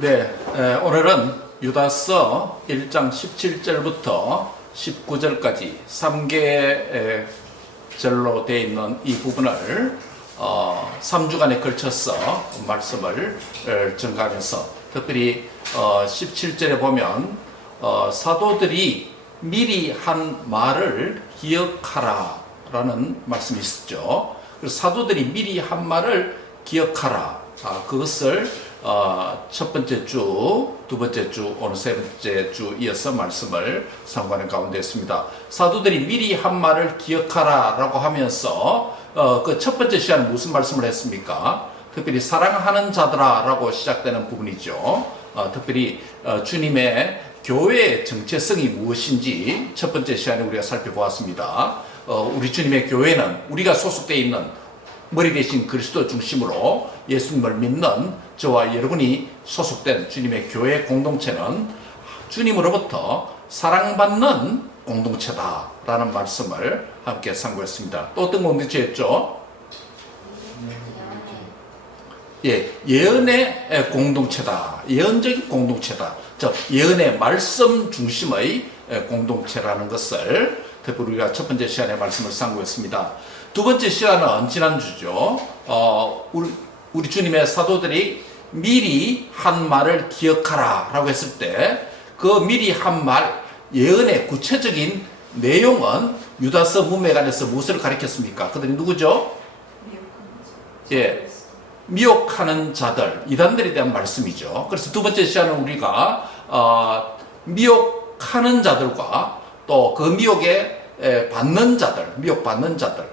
네, 오늘은 유다서 1장 17절부터 19절까지 3개의 절로 되어 있는 이 부분을 3주간에 걸쳐서 말씀을 증가하면서 특별히 17절에 보면 사도들이 미리 한 말을 기억하라 라는 말씀이 있었죠. 그래서 사도들이 미리 한 말을 기억하라. 그것을 첫 번째 주, 두 번째 주, 오늘 세 번째 주 이어서 말씀을 상관의 가운데 했습니다. 사도들이 미리 한 말을 기억하라 라고 하면서 그 첫 번째 시간은 무슨 말씀을 했습니까? 특별히 사랑하는 자들아 라고 시작되는 부분이죠. 특별히 주님의 교회의 정체성이 무엇인지 첫 번째 시간에 우리가 살펴보았습니다. 우리 주님의 교회는 우리가 소속되어 있는 머리 대신 그리스도 중심으로 예수님을 믿는 저와 여러분이 소속된 주님의 교회 공동체는 주님으로부터 사랑받는 공동체다라는 말씀을 함께 상고했습니다. 또 어떤 공동체였죠? 예언의 공동체다. 예언적인 공동체다. 즉 예언의 말씀 중심의 공동체라는 것을 특별히 우리가 첫 번째 시간에 말씀을 상고했습니다. 두 번째 시간은 지난주죠. 우리 주님의 사도들이 미리 한 말을 기억하라 라고 했을 때 그 미리 한 말, 예언의 구체적인 내용은 유다서 문맥안에서 무엇을 가리켰습니까? 그들이 누구죠? 미혹하는 자들, 이단들에 대한 말씀이죠. 그래서 두 번째 시간은 우리가 미혹하는 자들과 또 그 미혹에 받는 자들, 미혹받는 자들,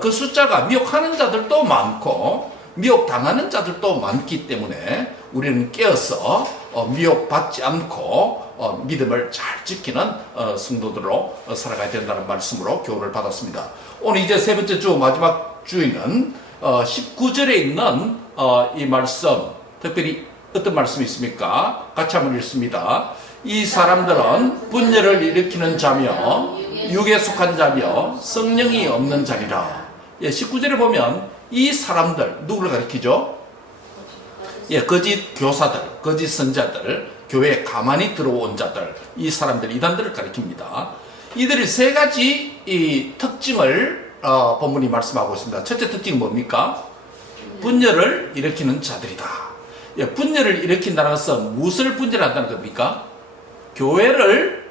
그 숫자가 미혹하는 자들도 많고 미혹당하는 자들도 많기 때문에 우리는 깨어서 미혹받지 않고 믿음을 잘 지키는 성도들로 살아가야 된다는 말씀으로 교훈을 받았습니다. 오늘 이제 세 번째 주 마지막 주에는 19절에 있는 이 말씀, 특별히 어떤 말씀이 있습니까? 같이 한번 읽습니다. 이 사람들은 분열을 일으키는 자며 육에 속한 자며 성령이 없는 자리라. 19절에 보면 이 사람들 누구를 가리키죠? 거짓 교사들, 거짓 선자들, 교회에 가만히 들어온 자들, 이 사람들, 이단들을 가리킵니다. 이들이 세 가지 이 특징을 본문이 말씀하고 있습니다. 첫째 특징은 뭡니까? 분열을 일으키는 자들이다. 분열을 일으킨다는 것은 무엇을 분열한다는 겁니까? 교회를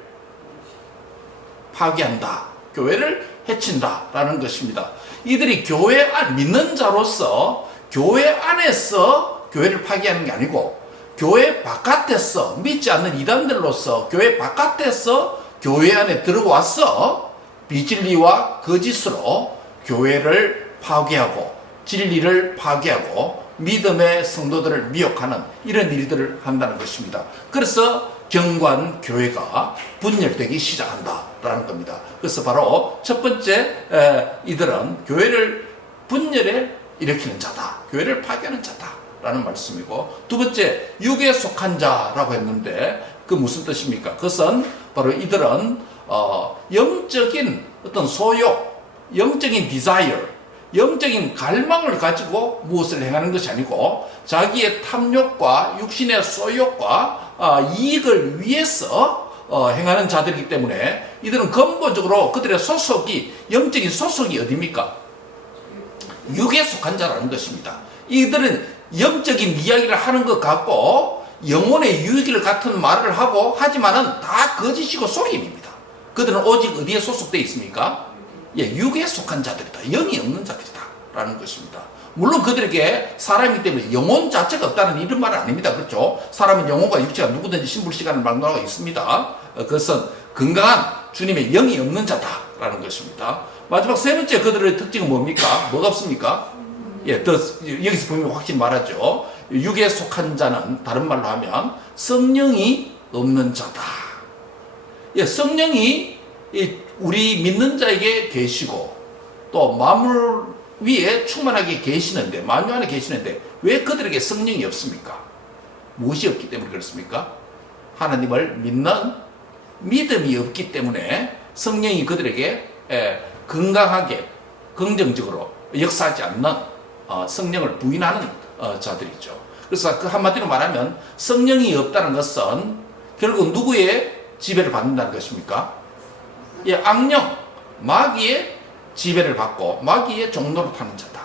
파괴한다. 교회를 해친다라는 것입니다. 이들이 교회 안 믿는 자로서 교회 안에서 교회를 파괴하는 게 아니고 교회 바깥에서 믿지 않는 이단들로서 교회 바깥에서 교회 안에 들어와서 비진리와 거짓으로 교회를 파괴하고 진리를 파괴하고 믿음의 성도들을 미혹하는 이런 일들을 한다는 것입니다. 그래서 경관 교회가 분열되기 시작한다라는 겁니다. 그래서 바로 첫 번째 이들은 교회를 분열에 일으키는 자다. 교회를 파괴하는 자다라는 말씀이고, 두 번째 육에 속한 자라고 했는데 그 무슨 뜻입니까? 그것은 바로 이들은 영적인 어떤 소욕, 영적인 desire, 영적인 갈망을 가지고 무엇을 행하는 것이 아니고 자기의 탐욕과 육신의 소욕과 이익을 위해서 행하는 자들이기 때문에 이들은 근본적으로 그들의 소속이, 영적인 소속이 어디입니까? 육에 속한 자라는 것입니다. 이들은 영적인 이야기를 하는 것 같고 영혼의 유익을 같은 말을 하고 하지만은 다 거짓이고 속임입니다. 그들은 오직 어디에 소속되어 있습니까? 육에 속한 자들이다. 영이 없는 자들이다 라는 것입니다. 물론 그들에게 사람이기 때문에 영혼 자체가 없다는 이런 말은 아닙니다. 그렇죠? 사람은 영혼과 육체가 누구든지 신불시간을 막론하고 있습니다. 그것은 건강한 주님의 영이 없는 자다라는 것입니다. 마지막 세 번째 그들의 특징은 뭡니까? 뭐가 없습니까? 여기서 보면 확실히 말하죠. 육에 속한 자는 다른 말로 하면 성령이 없는 자다. 성령이 우리 믿는 자에게 계시고 또 만물 위에 충만하게 계시는데, 만유 안에 계시는데 왜 그들에게 성령이 없습니까? 무엇이 없기 때문에 그렇습니까? 하나님을 믿는 믿음이 없기 때문에 성령이 그들에게 건강하게 긍정적으로 역사하지 않는 성령을 부인하는 자들이죠. 그래서 그 한마디로 말하면 성령이 없다는 것은 결국 누구의 지배를 받는다는 것입니까? 예, 악령, 마귀의 지배를 받고 마귀의 종로를 타는 자다.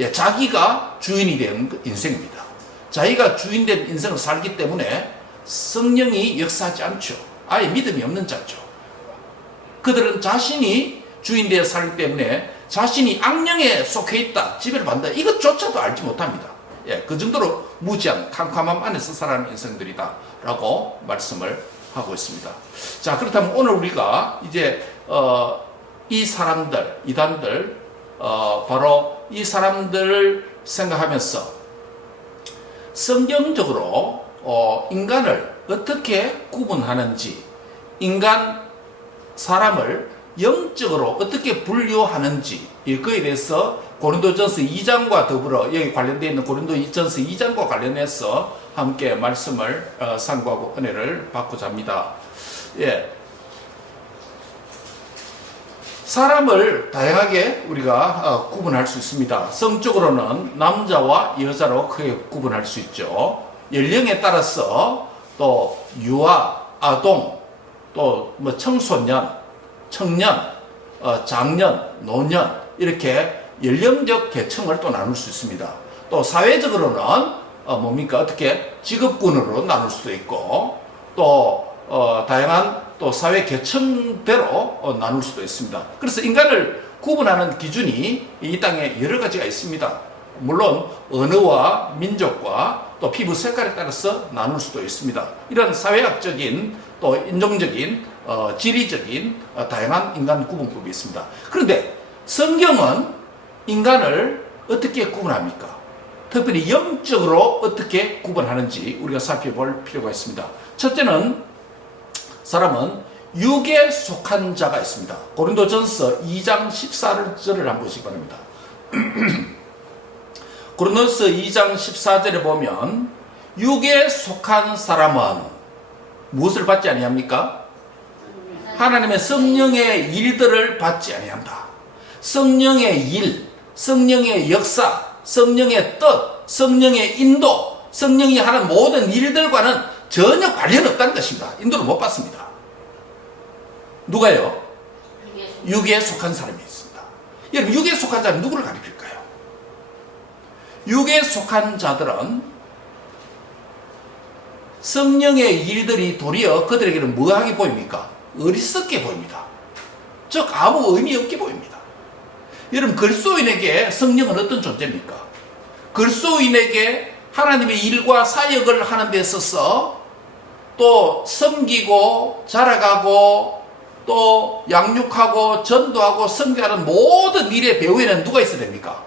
예, 자기가 주인이 된 인생입니다. 자기가 주인된 인생을 살기 때문에 성령이 역사하지 않죠. 아예 믿음이 없는 자죠. 그들은 자신이 주인되어 살기 때문에 자신이 악령에 속해 있다, 지배를 받는다, 이것조차도 알지 못합니다. 예, 그 정도로 무지한 캄캄함 안에서 살아가는 인생들이다 라고 말씀을 하고 있습니다. 자, 그렇다면 오늘 우리가 이제 이 사람들, 이단들, 바로 이 사람들을 생각하면서 성경적으로 인간을 어떻게 구분하는지, 사람을 영적으로 어떻게 분류하는지, 이거에 대해서 고린도전서 2장과 더불어 여기 관련되어 있는 고린도전서 2장과 관련해서 함께 말씀을 상고하고 은혜를 받고자 합니다. 예. 사람을 다양하게 우리가 구분할 수 있습니다. 성적으로는 남자와 여자로 크게 구분할 수 있죠. 연령에 따라서 또 유아, 아동, 또 뭐 청소년, 청년, 장년, 노년, 이렇게 연령적 계층을 또 나눌 수 있습니다. 또 사회적으로는 뭡니까? 어떻게 직업군으로 나눌 수도 있고, 또 다양한 또 사회 계층대로 나눌 수도 있습니다. 그래서 인간을 구분하는 기준이 이 땅에 여러 가지가 있습니다. 물론 언어와 민족과 또 피부 색깔에 따라서 나눌 수도 있습니다. 이런 사회학적인 또 인종적인 지리적인 다양한 인간 구분법이 있습니다. 그런데 성경은 인간을 어떻게 구분합니까? 특별히 영적으로 어떻게 구분하는지 우리가 살펴볼 필요가 있습니다. 첫째는 사람은 육에 속한 자가 있습니다. 고린도전서 2장 14절을 한번 보시기 바랍니다. 고린도전서 2장 14절에 보면 육에 속한 사람은 무엇을 받지 아니합니까? 하나님의 성령의 일들을 받지 아니한다. 성령의 일, 성령의 역사, 성령의 뜻, 성령의 인도, 성령이 하는 모든 일들과는 전혀 관련 없다는 것입니다. 인도를 못 받습니다. 누가요? 육에 속한 사람이 있습니다. 여러분, 육에 속한 자는 누구를 가리킬까요? 육에 속한 자들은 성령의 일들이 도리어 그들에게는 뭐하게 보입니까? 어리석게 보입니다. 즉 아무 의미 없게 보입니다. 여러분, 그리스도인에게 성령은 어떤 존재입니까? 그리스도인에게 하나님의 일과 사역을 하는 데 있어서 또 섬기고 자라가고 또 양육하고 전도하고 선교하는 모든 일의 배후에는 누가 있어야 됩니까?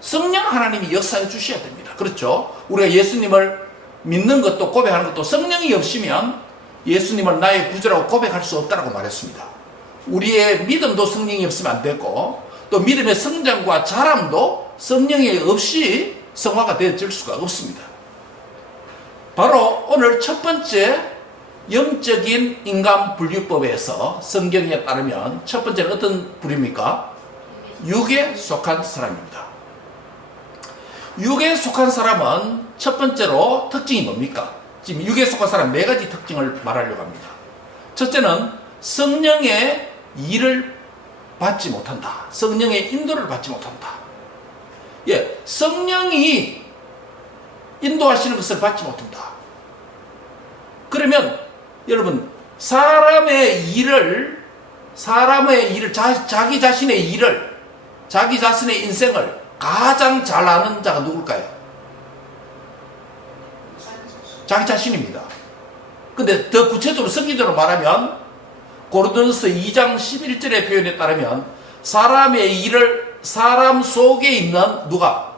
성령 하나님이 역사해 주셔야 됩니다. 그렇죠? 우리가 예수님을 믿는 것도 고백하는 것도 성령이 없으면 예수님을 나의 구주라고 고백할 수 없다고 말했습니다. 우리의 믿음도 성령이 없으면 안 되고 또 믿음의 성장과 자람도 성령이 없이 성화가 되어질 수가 없습니다. 바로 오늘 첫 번째 영적인 인간 분류법에서 성경에 따르면 첫 번째는 어떤 분류입니까? 육에 속한 사람입니다. 육에 속한 사람은 첫 번째로 특징이 뭡니까? 지금 육에 속한 사람 네 가지 특징을 말하려고 합니다. 첫째는 성령의 일을 받지 못한다. 성령의 인도를 받지 못한다. 예, 성령이 인도하시는 것을 받지 못한다. 그러면 여러분, 사람의 일을 자기 자신의 일을, 자기 자신의 인생을 가장 잘 아는 자가 누굴까요? 자기 자신입니다. 근데 더 구체적으로 성경적으로 말하면 고린도전서 2장 11절의 표현에 따르면 사람의 일을 사람 속에 있는 누가?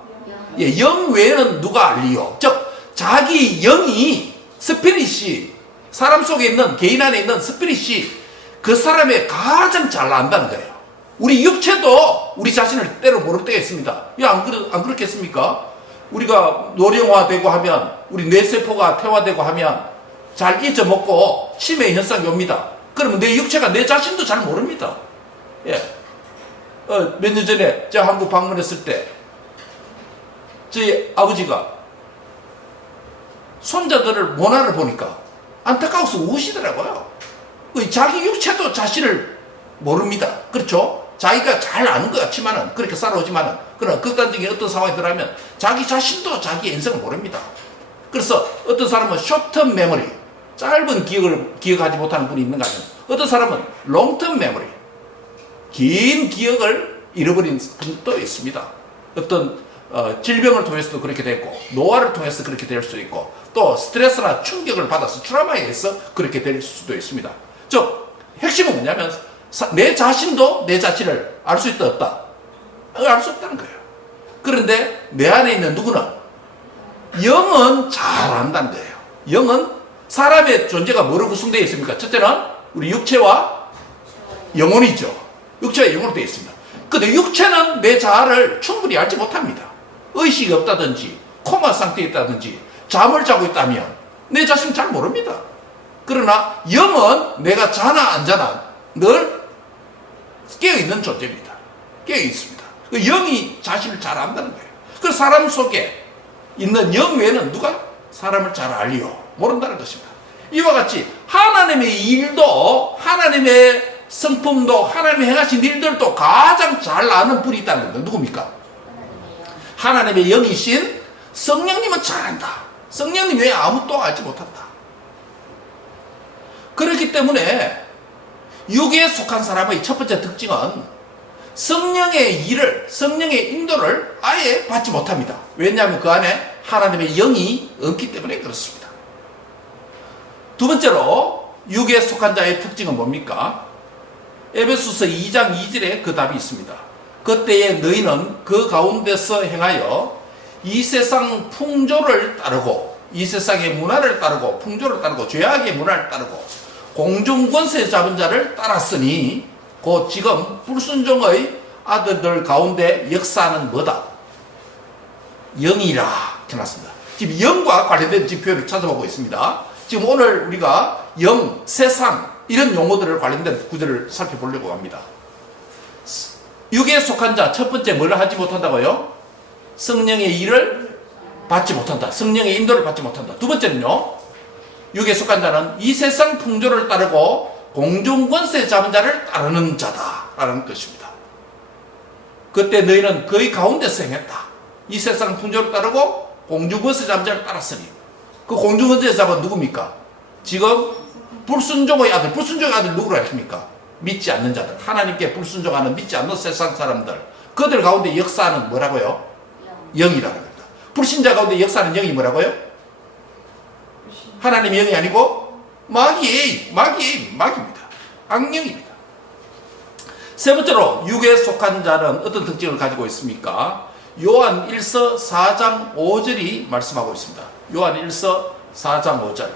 예, 영 외에는 누가 알리요? 즉 자기 영이, 스피릿이, 사람 속에 있는, 개인 안에 있는 스피릿이 그 사람의 가장 잘 안다는 거예요. 우리 육체도 우리 자신을 때로 모를 때가 있습니다. 안 그렇겠습니까? 우리가 노령화되고 하면, 우리 뇌세포가 퇴화되고 하면 잘 잊어먹고 치매 현상이 옵니다. 그러면 내 육체가 내 자신도 잘 모릅니다. 예. 몇 년 전에 제가 한국 방문했을 때 저희 아버지가 손자들을 모나를 보니까 안타까워서 우시더라고요. 자기 육체도 자신을 모릅니다. 그렇죠? 자기가 잘 아는 것 같지만은, 그렇게 살아오지만은, 그러나 극단적인 어떤 상황이 들어가면 자기 자신도 자기 인생을 모릅니다. 그래서 어떤 사람은 숏텀 메모리, 짧은 기억을 기억하지 못하는 분이 있는가 하면, 어떤 사람은 롱텀 메모리, 긴 기억을 잃어버린 분도 있습니다. 어떤 질병을 통해서도 그렇게 됐고, 노화를 통해서 그렇게 될 수도 있고, 또 스트레스나 충격을 받아서 트라우마에 의해서 그렇게 될 수도 있습니다. 즉 핵심은 뭐냐면 내 자신도 내 자신을 알 수 있다 없다? 알 수 없다는 거예요. 그런데 내 안에 있는 누구는 영은 잘 안다는 거예요. 영은 사람의 존재가 뭐로 구성되어 있습니까? 첫째는 우리 육체와 영혼이죠. 육체와 영혼으로 되어 있습니다. 근데 육체는 내 자아를 충분히 알지 못합니다. 의식이 없다든지 코마 상태에 있다든지 잠을 자고 있다면 내 자신을 잘 모릅니다. 그러나 영은 내가 자나 안 자나 늘 깨어있는 존재입니다. 깨어있습니다. 그 영이 자신을 잘 안다는 거예요. 그 사람 속에 있는 영 외에는 누가 사람을 잘 알리요? 모른다는 것입니다. 이와 같이 하나님의 일도, 하나님의 성품도, 하나님이 행하신 일들도 가장 잘 아는 분이 있다는 겁니다. 누굽니까? 하나님의 영이신 성령님은 잘 안다. 성령님 외에 아무도 알지 못한다. 그렇기 때문에 육에 속한 사람의 첫 번째 특징은 성령의 일을, 성령의 인도를 아예 받지 못합니다. 왜냐하면 그 안에 하나님의 영이 없기 때문에 그렇습니다. 두 번째로 육에 속한 자의 특징은 뭡니까? 에베소서 2장 2절에 그 답이 있습니다. 그때에 너희는 그 가운데서 행하여 이 세상 풍조를 따르고, 이 세상의 문화를 따르고, 풍조를 따르고, 죄악의 문화를 따르고 공중 권세 잡은 자를 따랐으니 곧 지금 불순종의 아들들 가운데 역사는 뭐다? 영이라 해놨습니다. 지금 영과 관련된 지표를 찾아보고 있습니다. 지금 오늘 우리가 영, 세상 이런 용어들을 관련된 구절을 살펴보려고 합니다. 육에 속한 자 첫 번째 뭘 하지 못한다고요? 성령의 일을 받지 못한다. 성령의 인도를 받지 못한다. 두 번째는요, 육에 속한 자는 이 세상 풍조를 따르고 공중권세 잡은 자를 따르는 자다라는 것입니다. 그때 너희는 그의 가운데서 행했다. 이 세상 풍조를 따르고 공중권세 잡은 자를 따랐으니, 그 공중권세 잡은 누굽니까? 지금 불순종의 아들, 불순종의 아들 누구로 했습니까? 믿지 않는 자들, 하나님께 불순종하는 믿지 않는 세상 사람들, 그들 가운데 역사는 뭐라고요? 영이라는 겁니다. 불신자 가운데 역사는 영이 뭐라고요? 하나님의 영이 아니고 마귀입니다. 악령입니다. 세 번째로 육에 속한 자는 어떤 특징을 가지고 있습니까? 요한 1서 4장 5절이 말씀하고 있습니다. 요한 1서 4장 5절.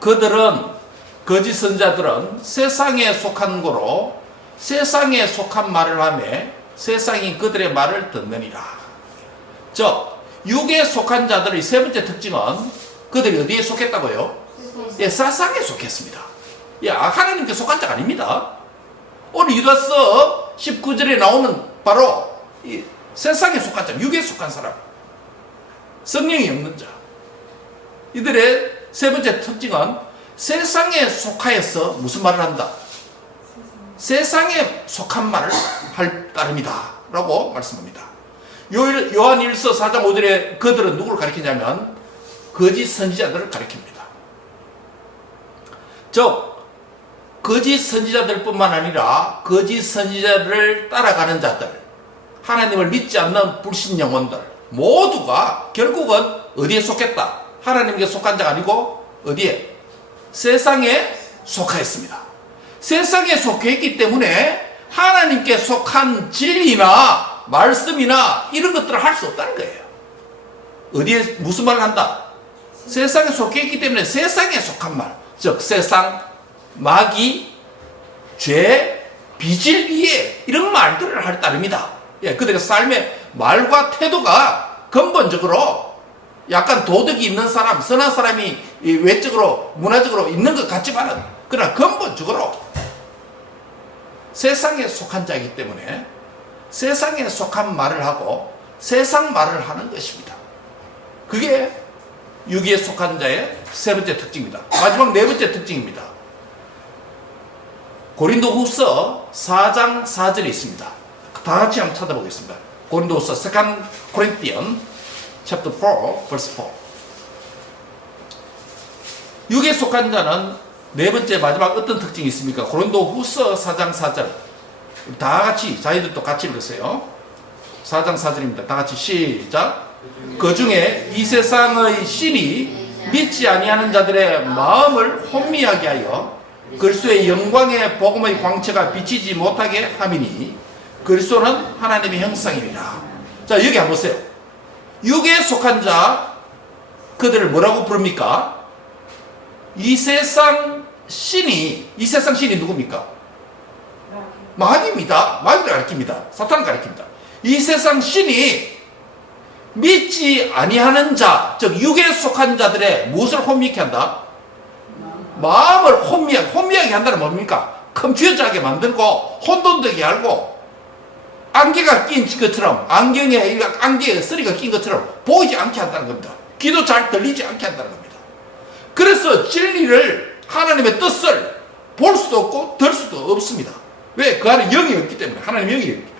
그들은, 거짓 선자들은 세상에 속한 거로 세상에 속한 말을 하며 세상이 그들의 말을 듣느니라. 즉 육에 속한 자들의 세 번째 특징은 그들이 어디에 속했다고요? 예, 세상에 속했습니다. 예, 하나님께 속한 자가 아닙니다. 오늘 유다서 19절에 나오는 바로 이 세상에 속한 자, 육에 속한 사람, 성령이 없는 자, 이들의 세 번째 특징은 세상에 속하여서 무슨 말을 한다? 세상에 속한 말을 할 따름이다 라고 말씀합니다. 요한 1서 4장 5절에 그들은 누구를 가리키냐면 거짓 선지자들을 가리킵니다. 즉 거짓 선지자들 뿐만 아니라 거짓 선지자를 따라가는 자들, 하나님을 믿지 않는 불신 영혼들 모두가 결국은 어디에 속했다? 하나님께 속한 자가 아니고 어디에? 세상에 속하였습니다. 세상에 속했기 때문에 하나님께 속한 진리나 말씀이나 이런 것들을 할 수 없다는 거예요. 어디에 무슨 말을 한다? 세상에 속했기 때문에 세상에 속한 말, 즉 세상, 마귀, 죄, 비질비에 이런 말들을 할 따름이다. 예, 그들의 삶의 말과 태도가 근본적으로 약간 도덕이 있는 사람, 선한 사람이 외적으로, 문화적으로 있는 것 같지만은, 그러나 근본적으로 세상에 속한 자이기 때문에 세상에 속한 말을 하고 세상 말을 하는 것입니다. 그게 육에 속한 자의 세 번째 특징입니다. 마지막 네 번째 특징입니다. 고린도후서 4장 4절에 있습니다. 다 같이 한번 찾아보겠습니다. 고린도후서 2 Corinthians chapter 4 verse 4. 육에 속한 자는 네 번째 마지막 어떤 특징이 있습니까? 고린도후서 4장 4절. 다 같이 자기들도 같이 읽으세요. 4장 4절입니다. 다 같이 시작. 그 중에 이 세상의 신이 믿지 아니하는 자들의 마음을 혼미하게 하여 그리스도의 영광의 복음의 광채가 비치지 못하게 함이니 그리스도는 하나님의 형상입니다. 자, 여기 한번 보세요. 육에 속한 자 그들을 뭐라고 부릅니까? 이 세상 신이 누굽니까? 마귀입니다. 마귀를 가리킵니다. 사탄을 가리킵니다. 이 세상 신이 믿지 아니하는 자, 즉 육에 속한 자들의 무엇을 혼미케 한다? 마음을 혼미하게 한다는 뭡니까? 컴퓨터하게 만들고 혼돈되게 하고 안개가 낀 것처럼 안경에 쓰리가 낀 것처럼 보이지 않게 한다는 겁니다. 귀도 잘 들리지 않게 한다는 겁니다. 그래서 진리를 하나님의 뜻을 볼 수도 없고 들 수도 없습니다. 왜? 그 안에 영이 없기 때문에. 하나님의 영이 없기 때문에.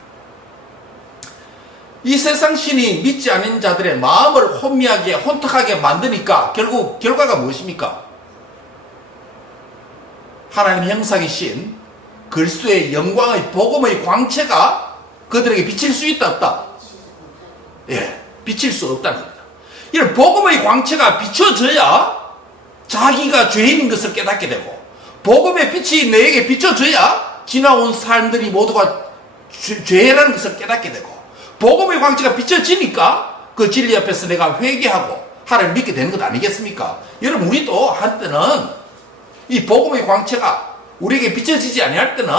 이 세상 신이 믿지 않는 자들의 마음을 혼미하게 혼탁하게 만드니까 결국 결과가 무엇입니까? 하나님 형상이신 그리스도의 영광의 복음의 광채가 그들에게 비칠 수 있다 없다? 예, 비칠 수 없다는 겁니다. 이런 복음의 광채가 비춰져야 자기가 죄인인 것을 깨닫게 되고 복음의 빛이 내게 비춰져야 지나온 사람들이 모두가 죄라는 것을 깨닫게 되고 복음의 광채가 비춰지니까 그 진리 앞에서 내가 회개하고 하나님을 믿게 되는 것 아니겠습니까? 여러분, 우리도 한때는 이 복음의 광채가 우리에게 비춰지지 아니할 때는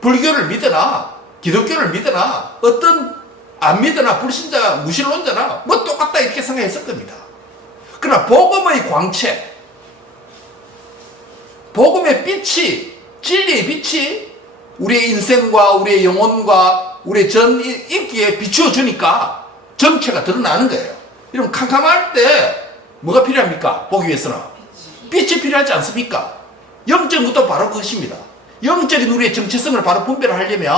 불교를 믿으나 기독교를 믿으나 어떤 안 믿으나 불신자 무신론자나 뭐 똑같다 이렇게 생각했을 겁니다. 그러나 복음의 광채, 복음의 빛이, 진리의 빛이 우리의 인생과 우리의 영혼과 우리의 전 인기에 비추어주니까 정체가 드러나는 거예요. 여러분, 캄캄할 때 뭐가 필요합니까? 보기 위해서는 빛이 필요하지 않습니까? 영적인 것도 바로 그것입니다. 영적인 우리의 정체성을 바로 분별하려면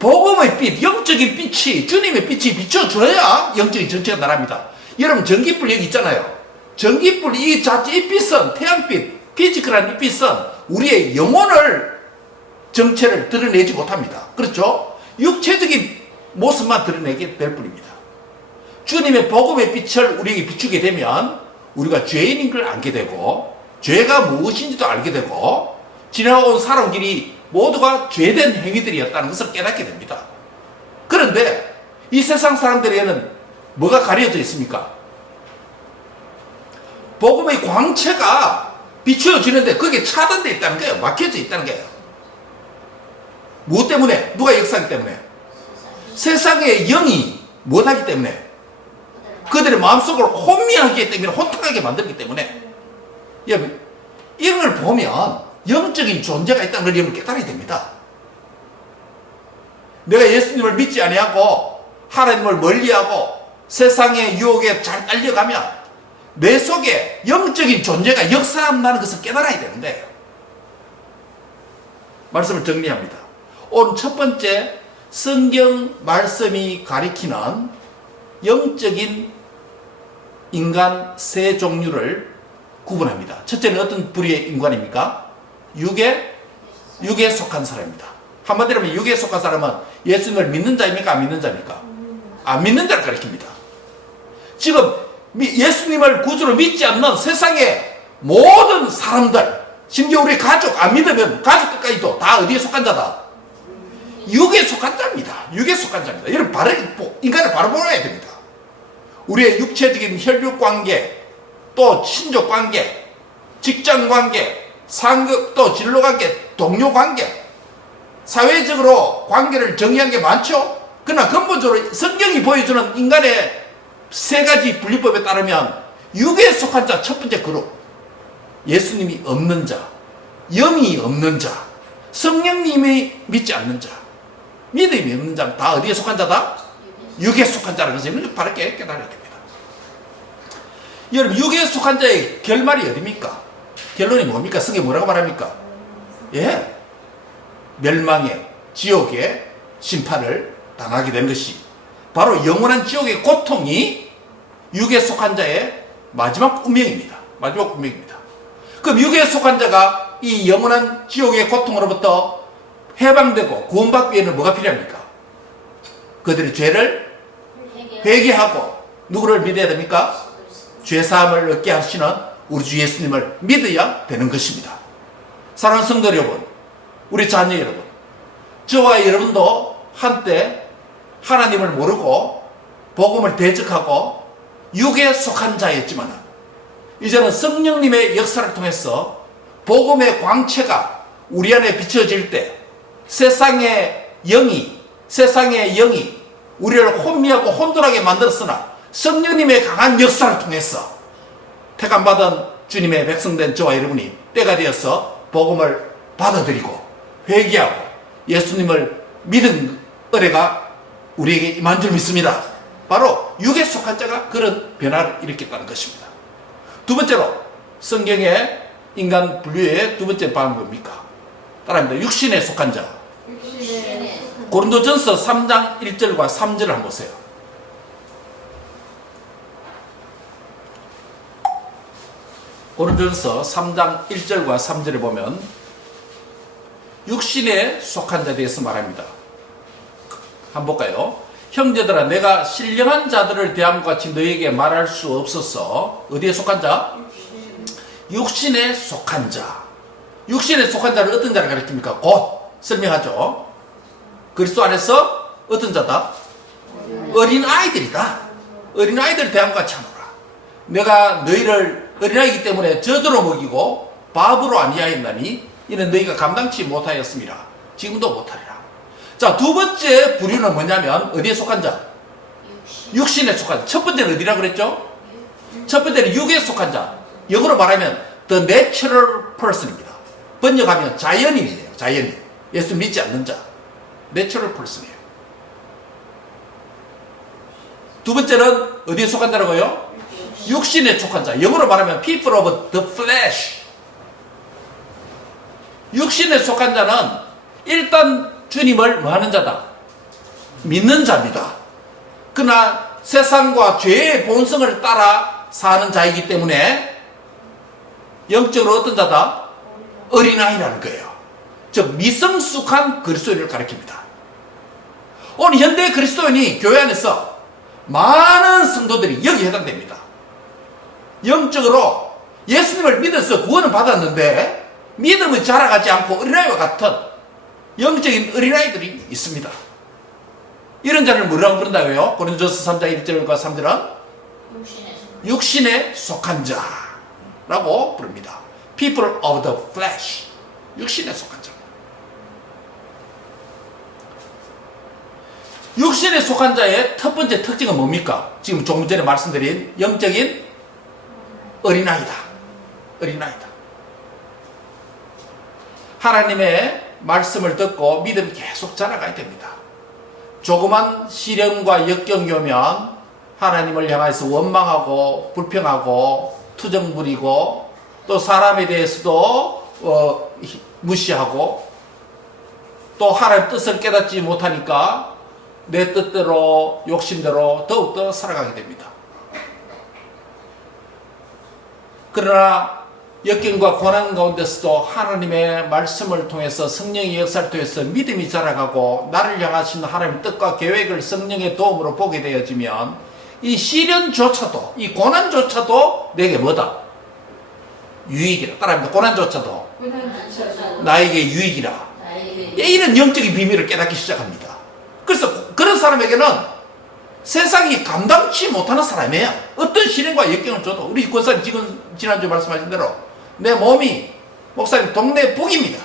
복음의 빛, 영적인 빛이, 주님의 빛이 비춰줘야 영적인 정체가 나랍니다. 여러분, 전기불 여기 있잖아요. 전기불 이 자체 이 빛은 태양빛, 피지컬한 이 빛은 우리의 영혼을 정체를 드러내지 못합니다. 그렇죠? 육체적인 모습만 드러내게 될 뿐입니다. 주님의 복음의 빛을 우리에게 비추게 되면 우리가 죄인인 걸 알게 되고 죄가 무엇인지도 알게 되고 지나온 살아온 길이 모두가 죄된 행위들이었다는 것을 깨닫게 됩니다. 그런데 이 세상 사람들에게는 뭐가 가려져 있습니까? 복음의 광채가 비추어지는데 거기에 차단되어 있다는 거예요. 막혀져 있다는 거예요. 무엇 때문에? 누가 역사하기 때문에? 세상의 영이 못하기 때문에, 그들의 마음속을 혼미하기 때문에, 혼탁하게 만들기 때문에. 여러분, 이런 걸 보면 영적인 존재가 있다는 걸 여러분 깨달아야 됩니다. 내가 예수님을 믿지 아니하고 하나님을 멀리하고 세상의 유혹에 잘 딸려가면 내 속에 영적인 존재가 역사한다는 것을 깨달아야 되는데, 말씀을 정리합니다. 오늘 첫 번째, 성경 말씀이 가리키는 영적인 인간 세 종류를 구분합니다. 첫째는 어떤 부류의 인간입니까? 육에 속한 사람입니다. 한마디로 하면 육에 속한 사람은 예수님을 믿는 자입니까? 안 믿는 자입니까? 안 믿는 자를 가리킵니다. 지금 예수님을 구주로 믿지 않는 세상의 모든 사람들, 심지어 우리 가족, 안 믿으면 가족들까지도 다 어디에 속한 자다? 육에 속한 자입니다. 육에 속한 자입니다. 여러분, 바로 인간을 바로 보아야 됩니다. 우리의 육체적인 혈육 관계, 또 친족 관계, 직장 관계, 상급, 또 진로 관계, 동료 관계, 사회적으로 관계를 정의한 게 많죠? 그러나 근본적으로 성경이 보여주는 인간의 세 가지 분리법에 따르면 육에 속한 자 첫 번째 그룹, 예수님이 없는 자, 영이 없는 자, 성령님이 믿지 않는 자, 믿음이 없는 자는 다 어디에 속한 자다? 육에 속한 자라는 것을 바르게 깨달아야 됩니다. 여러분, 육에 속한 자의 결말이 어디입니까? 결론이 뭡니까? 성경이 뭐라고 말합니까? 예, 멸망의 지옥의 심판을 당하게 된 것이 바로 영원한 지옥의 고통이 육에 속한 자의 마지막 운명입니다. 마지막 운명입니다. 그럼 육에 속한 자가 이 영원한 지옥의 고통으로부터 해방되고 구원받기 위해는 뭐가 필요합니까? 그들의 죄를 회개하고 누구를 믿어야 됩니까? 죄사함을 얻게 하시는 우리 주 예수님을 믿어야 되는 것입니다. 사랑하는 성도 여러분, 우리 자녀 여러분, 저와 여러분도 한때 하나님을 모르고 복음을 대적하고 육에 속한 자였지만 이제는 성령님의 역사를 통해서 복음의 광채가 우리 안에 비춰질 때 세상의 영이 우리를 혼미하고 혼돈하게 만들었으나 성령님의 강한 역사를 통해서 택함받은 주님의 백성된 저와 여러분이 때가 되어서 복음을 받아들이고 회개하고 예수님을 믿은 은혜가 우리에게 임한 줄 믿습니다. 바로 육에 속한 자가 그런 변화를 일으켰다는 것입니다. 두 번째로 성경의 인간 분류의 두 번째 방법은 뭡니까? 따라합니다. 육신에 속한 자. 고린도전서 3장 1절과 3절을 한번 보세요. 고린도전서 3장 1절과 3절을 보면 육신에 속한 자에 대해서 말합니다. 한번 볼까요? 형제들아, 내가 신령한 자들을 대함과 같이 너에게 말할 수 없어서. 어디에 속한 자? 육신에 속한 자. 육신에 속한 자를 어떤 자를 가리킵니까? 곧 설명하죠. 그리스도 안에서 어떤 자다? 어린아이들이다. 어린아이들을 대함과 같이 하노라. 내가 너희를 어린아이이기 때문에 저주로 먹이고 밥으로 아니하였나니 이는 너희가 감당치 못하였습니다. 지금도 못하리라. 자, 두 번째 부류는 뭐냐면 어디에 속한 자? 육신에 속한 자. 첫 번째는 어디라 그랬죠? 첫 번째는 육에 속한 자. 영어로 말하면 the natural person입니다. 번역하면 자연인이에요. 자연인. 예수 믿지 않는 자. natural person이에요. 두 번째는 어디에 속한 자라고요? 육신에 속한 자. 영어로 말하면 people of the flesh. 육신에 속한 자는 일단 주님을 뭐하는 자다? 믿는 자입니다. 그러나 세상과 죄의 본성을 따라 사는 자이기 때문에 영적으로 어떤 자다? 어린아이라는 거예요. 즉 미성숙한 그리스도인을 가리킵니다. 오늘 현대 그리스도인이 교회 안에서 많은 성도들이 여기에 해당됩니다. 영적으로 예수님을 믿어서 구원을 받았는데 믿음을 자라가지 않고 어린아이와 같은 영적인 어린아이들이 있습니다. 이런 자를 뭐라고 부른다고요? 고린도전서 3장 1절과 3절은 육신에 속한 자라고 부릅니다. People of the flesh. 육신에 속한 자. 육신에 속한 자의 첫 번째 특징은 뭡니까? 지금 조금 전에 말씀드린 영적인 어린아이다. 어린아이다. 하나님의 말씀을 듣고 믿음이 계속 자라가야 됩니다. 조그만 시련과 역경이 오면 하나님을 향해서 원망하고 불평하고 투정 부리고 또 사람에 대해서도 무시하고 또 하나님의 뜻을 깨닫지 못하니까 내 뜻대로 욕심대로 더욱더 살아가게 됩니다. 그러나 역경과 고난 가운데서도 하나님의 말씀을 통해서 성령의 역사를 통해서 믿음이 자라가고 나를 향하신 하나님의 뜻과 계획을 성령의 도움으로 보게 되어지면 이 시련조차도 이 고난조차도 내게 뭐다? 유익이라. 따라합니다. 고난조차도 나에게 유익이라. 이런 영적인 비밀을 깨닫기 시작합니다. 그래서 그런 사람에게는 세상이 감당치 못하는 사람이에요. 어떤 시련과 역경을 줘도. 우리 권사님 지금 지난주에 말씀하신 대로 내 몸이 목사님 동네 북입니다.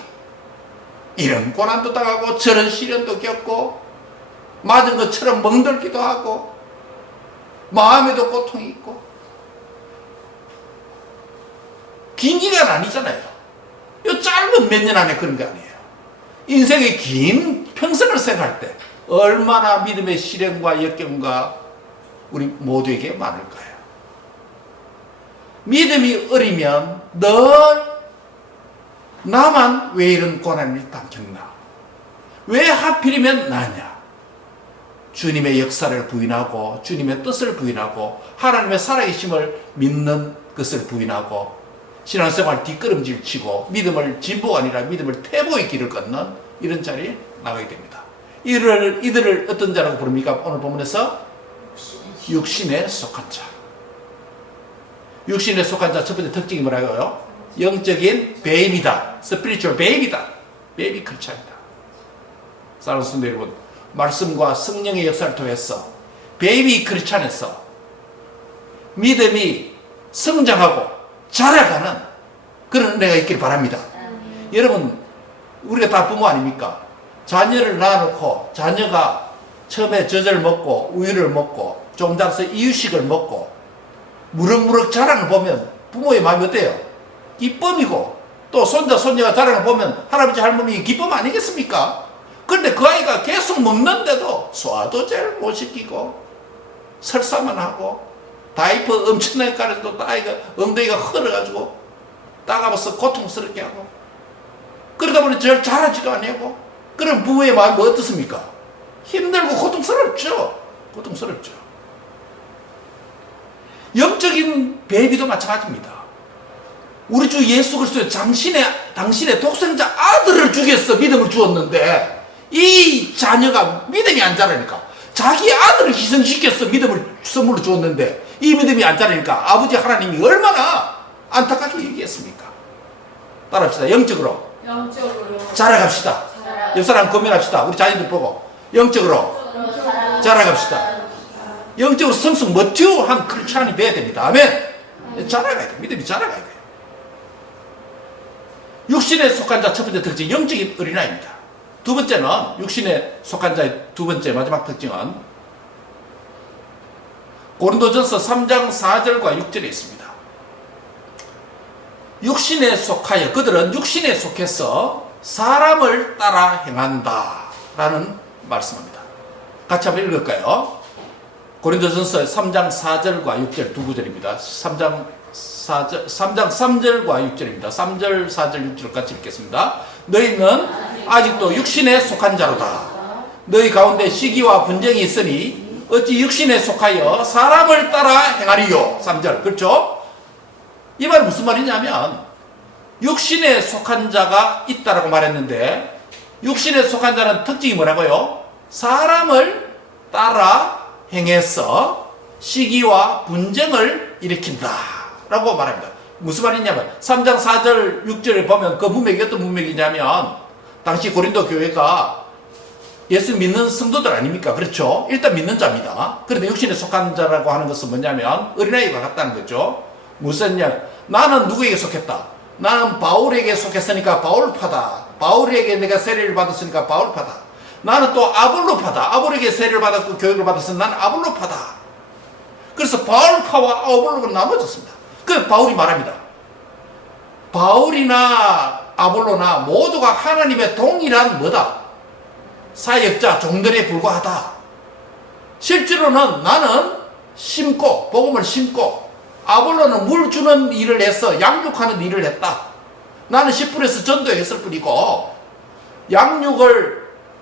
이런 고난도 당하고 저런 시련도 겪고 맞은 것처럼 멍들기도 하고 마음에도 고통이 있고 긴 기간 아니잖아요. 이 짧은 몇 년 안에 그런 게 아니에요. 인생의 긴 평생을 생각할 때 얼마나 믿음의 시련과 역경과 우리 모두에게 많을까요? 믿음이 어리면 늘 나만 왜 이런 고난을 당겪나? 왜 하필이면 나냐? 주님의 역사를 부인하고 주님의 뜻을 부인하고 하나님의 살아계심을 믿는 것을 부인하고 신앙생활 뒷걸음질 치고 믿음을 진보가 아니라 믿음을 퇴보의 길을 걷는 이런 자리에 나가게 됩니다. 이들을 어떤 자라고 부릅니까? 오늘 본문에서 육신에 속한 자. 육신에 속한 자 첫 번째 특징이 뭐라고요? 영적인 베이비다. 스피리추얼 베이비다. 베이비 크리스찬이다. 사랑하는 성도 여러분, 말씀과 성령의 역사를 통해서 베이비 크리스찬에서 믿음이 성장하고 자라가는 그런 은혜가 있기를 바랍니다. 여러분, 우리가 다 부모 아닙니까? 자녀를 낳아놓고 자녀가 처음에 젖을 먹고 우유를 먹고 조금 자라서 이유식을 먹고 무럭무럭 자라는 걸 보면 부모의 마음이 어때요? 기쁨이고, 또 손자 손녀가 자라는 걸 보면 할아버지 할머니 기쁨 아니겠습니까? 그런데 그 아이가 계속 먹는데도 소화도 잘 못 시키고 설사만 하고 다이퍼 엄청나게 깔아도 아이가 엉덩이가 흘러가지고 따가워서 고통스럽게 하고 그러다 보니 잘 자라지도 아니고, 그런 부모의 마음이 어떻습니까? 힘들고 고통스럽죠. 고통스럽죠. 영적인 베이비도 마찬가지입니다. 우리 주 예수 그리스도의 당신의 독생자 아들을 주겠어 믿음을 주었는데 이 자녀가 믿음이 안 자라니까, 자기 아들을 희생시켰어 믿음을 선물로 주었는데 이 믿음이 안 자라니까 아버지 하나님이 얼마나 안타깝게 얘기했습니까? 따라합시다. 영적으로 자라갑시다. 옆 사람 고민합시다. 우리 자녀들 보고 영적으로 자라갑시다. 영적으로 성숙 머튜한 크리스찬이 돼야 됩니다. 아멘. 자라가야 돼. 믿음이 자라가야 돼. 육신에 속한 자 첫 번째 특징, 영적인 어린아이입니다. 두 번째는 육신에 속한 자의 두 번째 마지막 특징은 고린도전서 3장 4절과 6절에 있습니다. 육신에 속하여, 그들은 육신에 속해서 사람을 따라 행한다 라는 말씀입니다. 같이 한번 읽을까요? 고린도전서 3장 4절과 6절 두 구절입니다. 3장 3절과 6절입니다. 3절, 4절, 6절 같이 읽겠습니다. 너희는 아직도 육신에 속한 자로다. 너희 가운데 시기와 분쟁이 있으니 어찌 육신에 속하여 사람을 따라 행하리요. 3절. 그렇죠? 이 말은 무슨 말이냐면 육신에 속한 자가 있다라고 말했는데, 육신에 속한 자는 특징이 뭐라고요? 사람을 따라 행해서 시기와 분쟁을 일으킨다 라고 말합니다. 무슨 말이냐면 3장 4절 6절에 보면 그 문맥이 어떤 문맥이냐면, 당시 고린도 교회가 예수 믿는 성도들 아닙니까? 그렇죠? 일단 믿는 자입니다. 그런데 육신에 속한 자라고 하는 것은 뭐냐면 어린아이와 같다는 거죠. 무슨 냐, 나는 누구에게 속했다? 나는 바울에게 속했으니까 바울파다. 바울에게 내가 세례를 받았으니까 바울파다. 나는 또 아볼로파다. 아볼에게 세례를 받았고 교육을 받았으니 나는 아볼로파다. 그래서 바울파와 아볼로가 나눠졌습니다. 그 바울이 말합니다. 바울이나 아볼로나 모두가 하나님의 동일한 뭐다? 사역자, 종들에 불과하다. 실제로는 나는 심고, 복음을 심고, 아볼로는 물 주는 일을 해서 양육하는 일을 했다. 나는 10분에서 전도했을 뿐이고,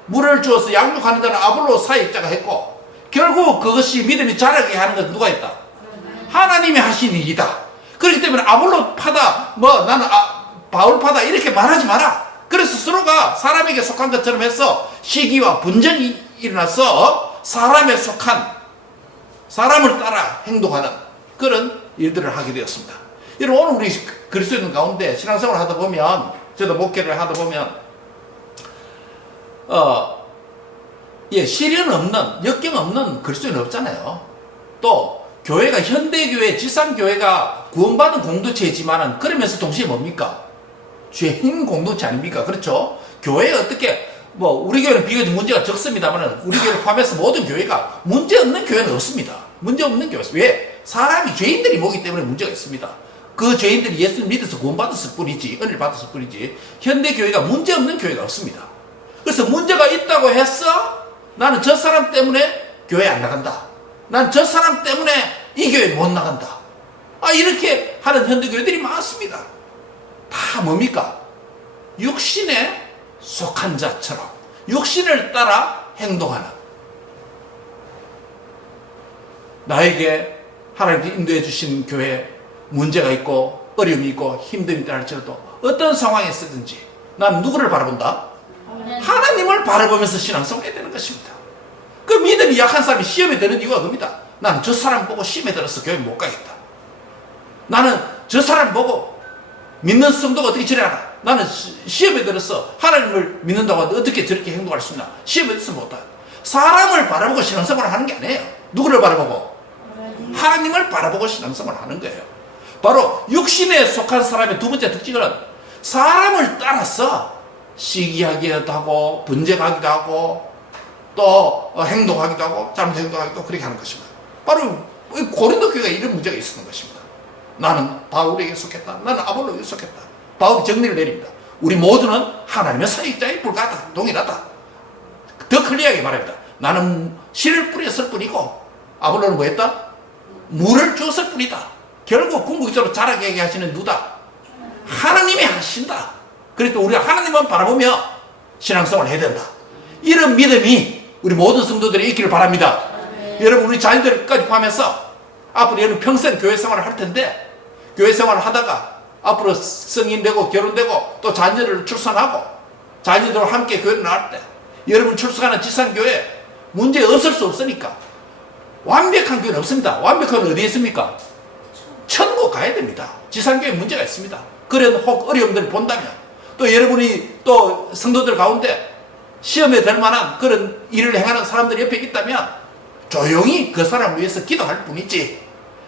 물을 주어서 양육하는 자는 아볼로 사역자가 했고, 결국 그것이 믿음이 자라게 하는 것은 누가 했다? 하나님이 하신 일이다. 그렇기 때문에 아볼로 파다, 나는 바울 파다 이렇게 말하지 마라. 그래서 서로가 사람에게 속한 것처럼 해서 시기와 분쟁이 일어나서 사람에 속한, 사람을 따라 행동하는 그런 일들을 하게 되었습니다. 여러분, 오늘 우리 그리스도인 가운데 신앙생활을 하다 보면, 저도 목회를 하다 보면 시련 없는, 역경 없는 그리스도인 없잖아요. 또 교회가 현대교회, 지상교회가 구원받은 공동체이지만은 그러면서 동시에 뭡니까? 죄인 공동체 아닙니까? 그렇죠? 교회가 어떻게, 우리 교회는 비교적 문제가 적습니다만 우리 교회를 포함해서 모든 교회가 문제 없는 교회는 없습니다. 문제 없는 교회. 왜? 사람이 죄인들이 모기 때문에 문제가 있습니다. 그 죄인들이 예수를 믿어서 구원받았을 뿐이지, 은혜를 받았을 뿐이지, 현대교회가 문제 없는 교회가 없습니다. 그래서 문제가 있다고 해서 나는 저 사람 때문에 교회 안 나간다. 난 저 사람 때문에 이 교회 못 나간다. 이렇게 하는 현대교회들이 많습니다. 다 뭡니까? 육신에 속한 자처럼 육신을 따라 행동하는, 나에게 하나님께 인도해 주신 교회에 문제가 있고 어려움이 있고 힘듦이 있다 할지라도 어떤 상황에 있든지 난 누구를 바라본다? 하나님을 바라보면서 신앙생활을 해야 되는 것입니다. 그 믿음이 약한 사람이 시험에 드는 이유가 그겁니다. 나는 저 사람 보고 시험에 들어서 교회 못 가겠다. 나는 저 사람 보고 믿는 성도가 어떻게 저래 하나? 나는 시험에 들어서 하나님을 믿는다고 하는데 어떻게 저렇게 행동할 수 있나? 시험에 들어서 못한다. 사람을 바라보고 신앙생활을 하는 게 아니에요. 누구를 바라보고? 하나님을 바라보고 신앙생활을 하는 거예요. 바로 육신에 속한 사람의 두 번째 특징은 사람을 따라서 시기하기도 하고 분쟁하기도 하고 또 행동하기도 하고 잘못 행동하기도 하고 그렇게 하는 것입니다. 바로 고린도 교회가 이런 문제가 있었던 것입니다. 나는 바울에게 속했다. 나는 아볼로에게 속했다. 바울이 정리를 내립니다. 우리 모두는 하나님의 사역자에 불과하다. 동일하다. 더 클리어하게 말합니다. 나는 씨를 뿌렸을 뿐이고 아볼로는 뭐 했다? 물을 주었을 뿐이다. 결국 궁극적으로 자라게 하시는 누다? 하나님이 하신다. 그러니까 우리가 하나님만 바라보며 신앙생활을 해야 된다. 이런 믿음이 우리 모든 성도들이 있기를 바랍니다. 여러분, 우리 자녀들까지 포함해서 앞으로 여러분 평생 교회 생활을 할 텐데, 교회 생활을 하다가 앞으로 성인되고 결혼되고 또 자녀를 출산하고 자녀들과 함께 교회를 나갈 때 여러분 출석하는 지상교회 문제 없을 수 없으니까, 완벽한 교회는 없습니다. 완벽한 교회는 어디에 있습니까? 천국 가야 됩니다. 지상교회 문제가 있습니다. 그런 혹 어려움들을 본다면, 또 여러분이 또 성도들 가운데 시험에 될 만한 그런 일을 행하는 사람들이 옆에 있다면 조용히 그 사람을 위해서 기도할 뿐이지,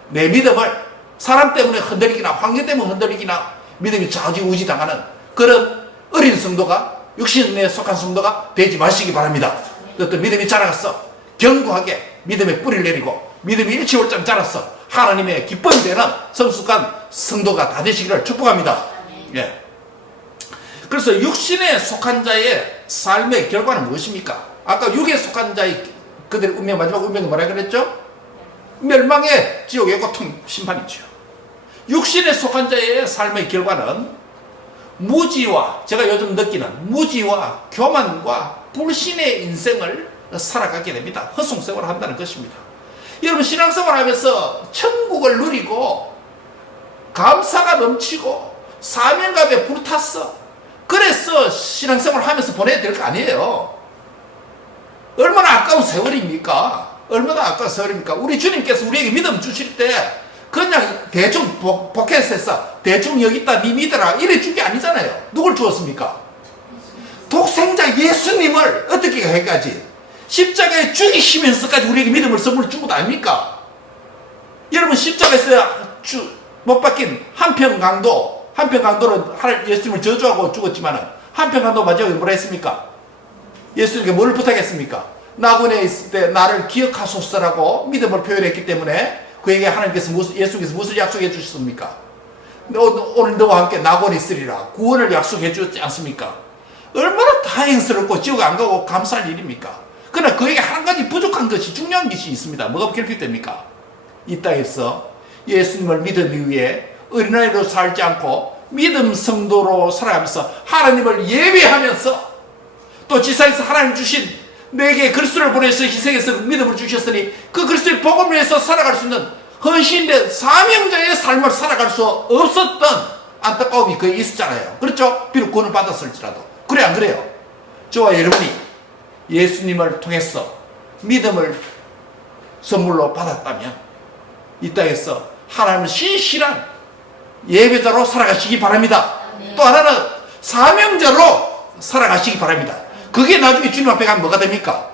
내 믿음을 사람 때문에 흔들리기나 환경 때문에 흔들리기나 믿음이 좌지우지당하는 그런 어린 성도가, 육신에 속한 성도가 되지 마시기 바랍니다. 또 믿음이 자라가서 견고하게 믿음의 뿌리를 내리고 믿음이 일치월장 자라서 하나님의 기쁨이 되는 성숙한 성도가 다 되시기를 축복합니다. 예. 그래서 육신에 속한 자의 삶의 결과는 무엇입니까? 아까 육에 속한 자의 그들의 운명, 마지막 운명이 뭐라 그랬죠? 멸망의 지옥의 고통, 심판이죠. 육신에 속한 자의 삶의 결과는 무지와, 제가 요즘 느끼는 무지와 교만과 불신의 인생을 살아가게 됩니다. 헛송생활을 한다는 것입니다. 여러분, 신앙생활 하면서 천국을 누리고 감사가 넘치고 사명감에 불탔어. 그래서 신앙생활 하면서 보내야 될 거 아니에요. 얼마나 아까운 세월입니까? 얼마나 아까운 세월입니까? 우리 주님께서 우리에게 믿음 주실 때 그냥 대충 포켓에서 대충 여기 있다 니 믿어라 이래 준 게 아니잖아요. 누굴 주었습니까? 독생자 예수님을 어떻게 해까지 십자가에 죽이시면서까지 우리에게 믿음을 선물로 준 것 아닙니까? 여러분, 십자가에서 못 박힌 한평강도는 예수님을 저주하고 죽었지만 한평강도 마지막에 뭐라 했습니까? 예수님께 뭘 부탁했습니까? 낙원에 있을 때 나를 기억하소서라고 믿음을 표현했기 때문에 그에게 하나님께서 예수님께서 무엇을 약속해 주셨습니까? 오늘 너와 함께 낙원에 있으리라 구원을 약속해 주었지 않습니까? 얼마나 다행스럽고 지옥에 안 가고 감사할 일입니까? 그러나 그에게 한 가지 부족한 것이, 중요한 것이 있습니다. 뭐가 결핍됩니까? 이 땅에서 예수님을 믿음 위해 어린아이로 살지 않고 믿음 성도로 살아가면서 하나님을 예배하면서 또 지상에서 하나님 주신 내게 그리스도를 보내서 희생해서 믿음을 주셨으니 그 그리스도의 복음을 위해서 살아갈 수 있는 헌신된 사명자의 삶을 살아갈 수 없었던 안타까움이 그에 있었잖아요. 그렇죠? 비록 구원을 받았을지라도. 그래 안 그래요? 저와 여러분이 예수님을 통해서 믿음을 선물로 받았다면 이 땅에서 하나님을 신실한 예배자로 살아가시기 바랍니다. 또 하나는 사명자로 살아가시기 바랍니다. 그게 나중에 주님 앞에 가면 뭐가 됩니까?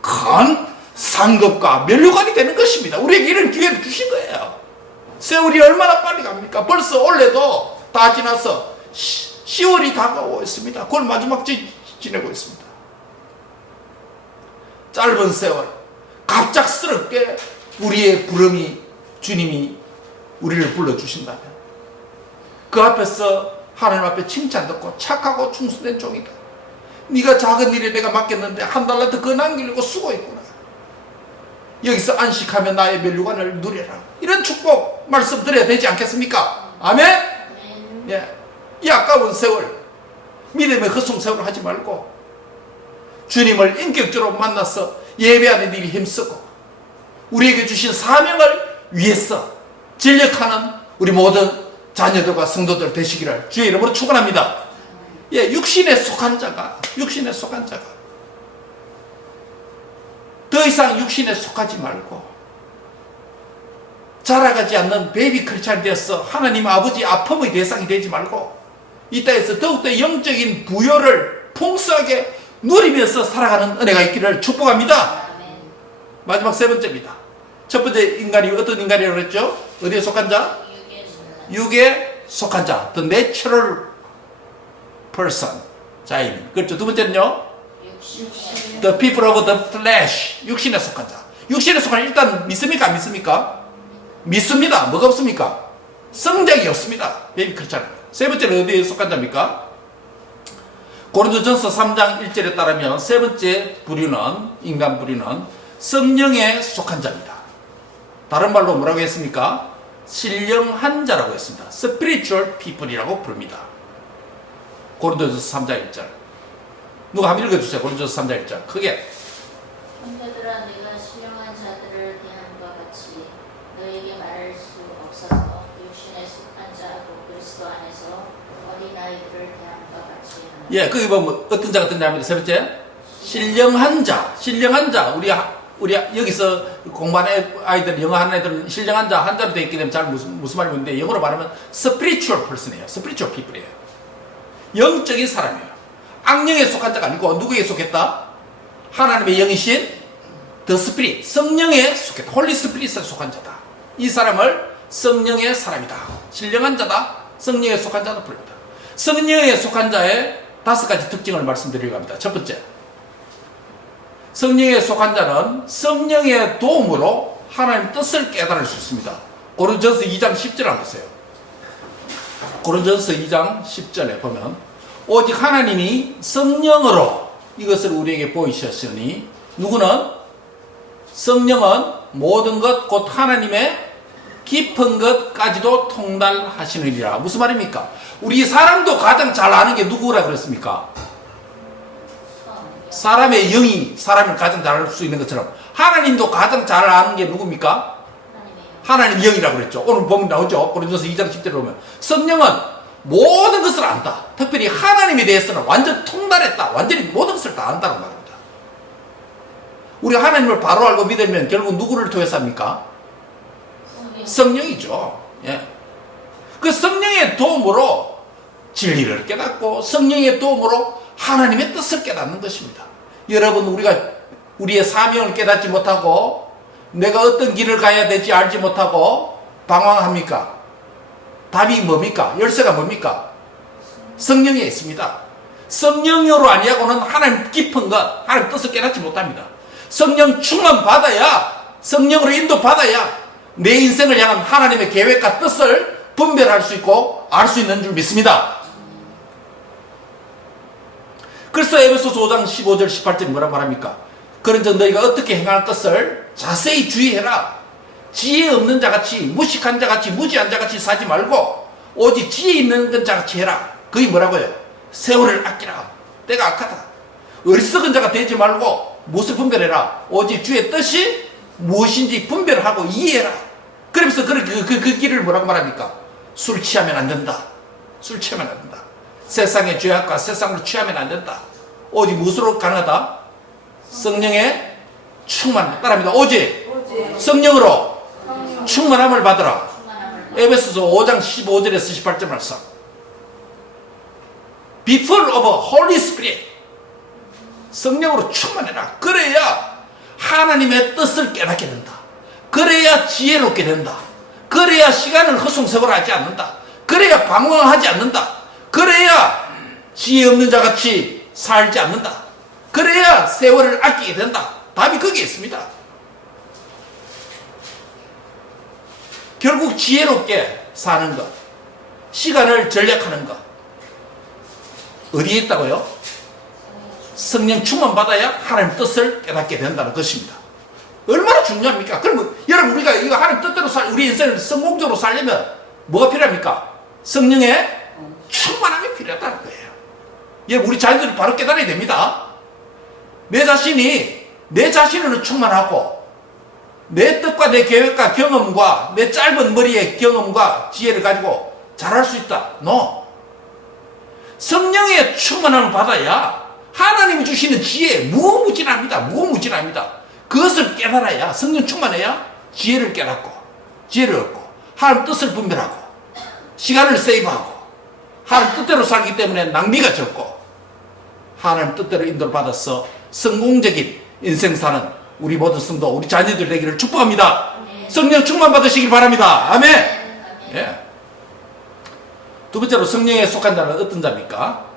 큰 상급과 면류관이 되는 것입니다. 우리에게 이런 기회를 주신 거예요. 세월이 얼마나 빨리 갑니까? 벌써 올해도 다 지나서 10월이 다가오고 있습니다. 그걸 마지막 지내고 있습니다. 짧은 세월, 갑작스럽게 우리의 부름이 주님이 우리를 불러주신다면 그 앞에서 하나님 앞에 칭찬 듣고 착하고 충성된 종이다. 네가 작은 일에 내가 맡겼는데 한 달란트 그거 남기려고 수고했구나. 여기서 안식하며 나의 멸류관을 누려라. 이런 축복 말씀 드려야 되지 않겠습니까? 아멘? 예. 이 아까운 세월, 믿음의 헛송 세월 하지 말고 주님을 인격적으로 만나서 예배하는 일이 힘쓰고 우리에게 주신 사명을 위해서 전력하는 우리 모든 자녀들과 성도들 되시기를 주의 이름으로 축원합니다. 예, 육신에 속한 자가 더 이상 육신에 속하지 말고 자라가지 않는 베이비 크리스찬이 되어서 하나님 아버지 아픔의 대상이 되지 말고 이 땅에서 더욱더 영적인 부여를 풍성하게 누리면서 살아가는 은혜가 있기를 축복합니다. 마지막 세 번째입니다. 첫 번째 인간이 어떤 인간이라고 그랬죠? 어디에 속한 자? 육에 속한 자. The natural person. 자인. 그렇죠. 두 번째는요? The people of the flesh. 육신에 속한 자. 육신에 속한 자 일단 믿습니까? 안 믿습니까? 믿습니다. 뭐가 없습니까? 성장이 없습니다. 베이비 크리스찬. 세 번째는 어디에 속한 자입니까? 고린도전서 3장 1절에 따르면 세 번째 부류는 인간 부류는 성령에 속한 자입니다. 다른 말로 뭐라고 했습니까? 신령한 자라고 했습니다. Spiritual people이라고 부릅니다. 고린도전서 3장 1절. 누가 한번 읽어주세요. 고린도전서 3장 1절. 크게. 형제들아 내가 신령한 자들을 대함과 같이 너에게 말할 수 없어서 육신에 속한 자하고 그리스도 안에서 어린아이들을 대함과 같이 하노라. 예, 거기 보면 어떤 자가 등장합니다. 세 번째, 신령한 자. 신령한 자. 우리 여기서 공부하는 아이들, 영어 하는 애들은 신령한 자 한자로 되어 있기 때문에 잘 무슨 말이 뭔데 영어로 말하면 spiritual person이에요. spiritual people이에요. 영적인 사람이에요. 악령에 속한 자가 아니고 누구에게 속했다? 하나님의 영이신 the spirit, 성령에 속했다. 홀리 스피릿에 속한 자다. 이 사람을 성령의 사람이다. 신령한 자다. 성령에 속한 자도 부릅니다. 성령에 속한 자의 5가지 특징을 말씀드리려고 합니다. 첫 번째, 성령에 속한 자는 성령의 도움으로 하나님의 뜻을 깨달을 수 있습니다. 고린도전서 2장 10절 한번 보세요. 고린도전서 2장 10절에 보면 오직 하나님이 성령으로 이것을 우리에게 보이셨으니 누구는? 성령은 모든 것 곧 하나님의 깊은 것까지도 통달하시느니라. 무슨 말입니까? 우리 사람도 가장 잘 아는 게 누구라 그랬습니까? 사람의 영이 사람을 가장 잘 알 수 있는 것처럼 하나님도 가장 잘 아는 게 누굽니까? 하나님의 영이라고 그랬죠. 오늘 보면 나오죠. 고린도서 2장 10절에 보면 성령은 모든 것을 안다. 특별히 하나님에 대해서는 완전 통달했다. 완전히 모든 것을 다 안다고 말합니다. 우리 하나님을 바로 알고 믿으면 결국 누구를 통해서 합니까? 성령이죠. 예. 그 성령의 도움으로 진리를 깨닫고 성령의 도움으로 하나님의 뜻을 깨닫는 것입니다. 여러분, 우리의 사명을 깨닫지 못하고 내가 어떤 길을 가야 될지 알지 못하고 방황합니까? 답이 뭡니까? 열쇠가 뭡니까? 성령에 있습니다. 성령으로 아니하고는 하나님 깊은 것, 하나님 뜻을 깨닫지 못합니다. 성령 충만 받아야, 성령으로 인도 받아야 내 인생을 향한 하나님의 계획과 뜻을 분별할 수 있고 알 수 있는 줄 믿습니다. 그래서 에베소서 5장 15절 18절 뭐라고 말합니까? 그런즉 너희가 어떻게 행할 것을 자세히 주의해라. 지혜 없는 자같이, 무식한 자같이, 무지한 자같이 사지 말고 오직 지혜 있는 자같이 해라. 그게 뭐라고요? 세월을 아끼라. 때가 악하다. 어리석은 자가 되지 말고 무엇을 분별해라? 오직 주의 뜻이 무엇인지 분별하고 이해해라. 그러면서 그 길을 뭐라고 말합니까? 술 취하면 안 된다. 술 취하면 안 된다. 세상의 죄악과 세상으로 취하면 안 된다. 오직 무엇으로 가능하다? 성령의 충만. 따라합니다. 오직 성령으로 충만함을 받으라. 에베소서 5장 15절에서 18절 말씀. Be full of Holy Spirit. 성령으로 충만해라. 그래야 하나님의 뜻을 깨닫게 된다. 그래야 지혜롭게 된다. 그래야 시간을 허송세월하지 않는다. 그래야 방황하지 않는다. 그래야 지혜 없는 자같이 살지 않는다. 그래야 세월을 아끼게 된다. 답이 거기에 있습니다. 결국 지혜롭게 사는 것, 시간을 전략하는 것 어디에 있다고요? 성령 충만 받아야 하나님 뜻을 깨닫게 된다는 것입니다. 얼마나 중요합니까? 그러면 여러분 우리가 이거 하나님 뜻대로 우리 인생을 성공적으로 살려면 뭐가 필요합니까? 성령의 충만함이 필요하다는 거예요. 여러분 우리 자녀들이 바로 깨달아야 됩니다. 내 자신으로 충만하고 내 뜻과 내 계획과 경험과 내 짧은 머리의 경험과 지혜를 가지고 잘할 수 있다. No. 성령의 충만함을 받아야 하나님이 주시는 지혜 무궁무진합니다. 무궁무진합니다. 그것을 깨달아야 성령 충만해야 지혜를 깨닫고 지혜를 얻고 하나님 뜻을 분별하고 시간을 세이브하고 하나님 뜻대로 살기 때문에 낭비가 적고 하나님 뜻대로 인도를 받아서 성공적인 인생 사는 우리 모든 성도 우리 자녀들 되기를 축복합니다. 성령 충만 받으시길 바랍니다. 아멘. 예. 두 번째로 성령에 속한 자는 어떤 자입니까?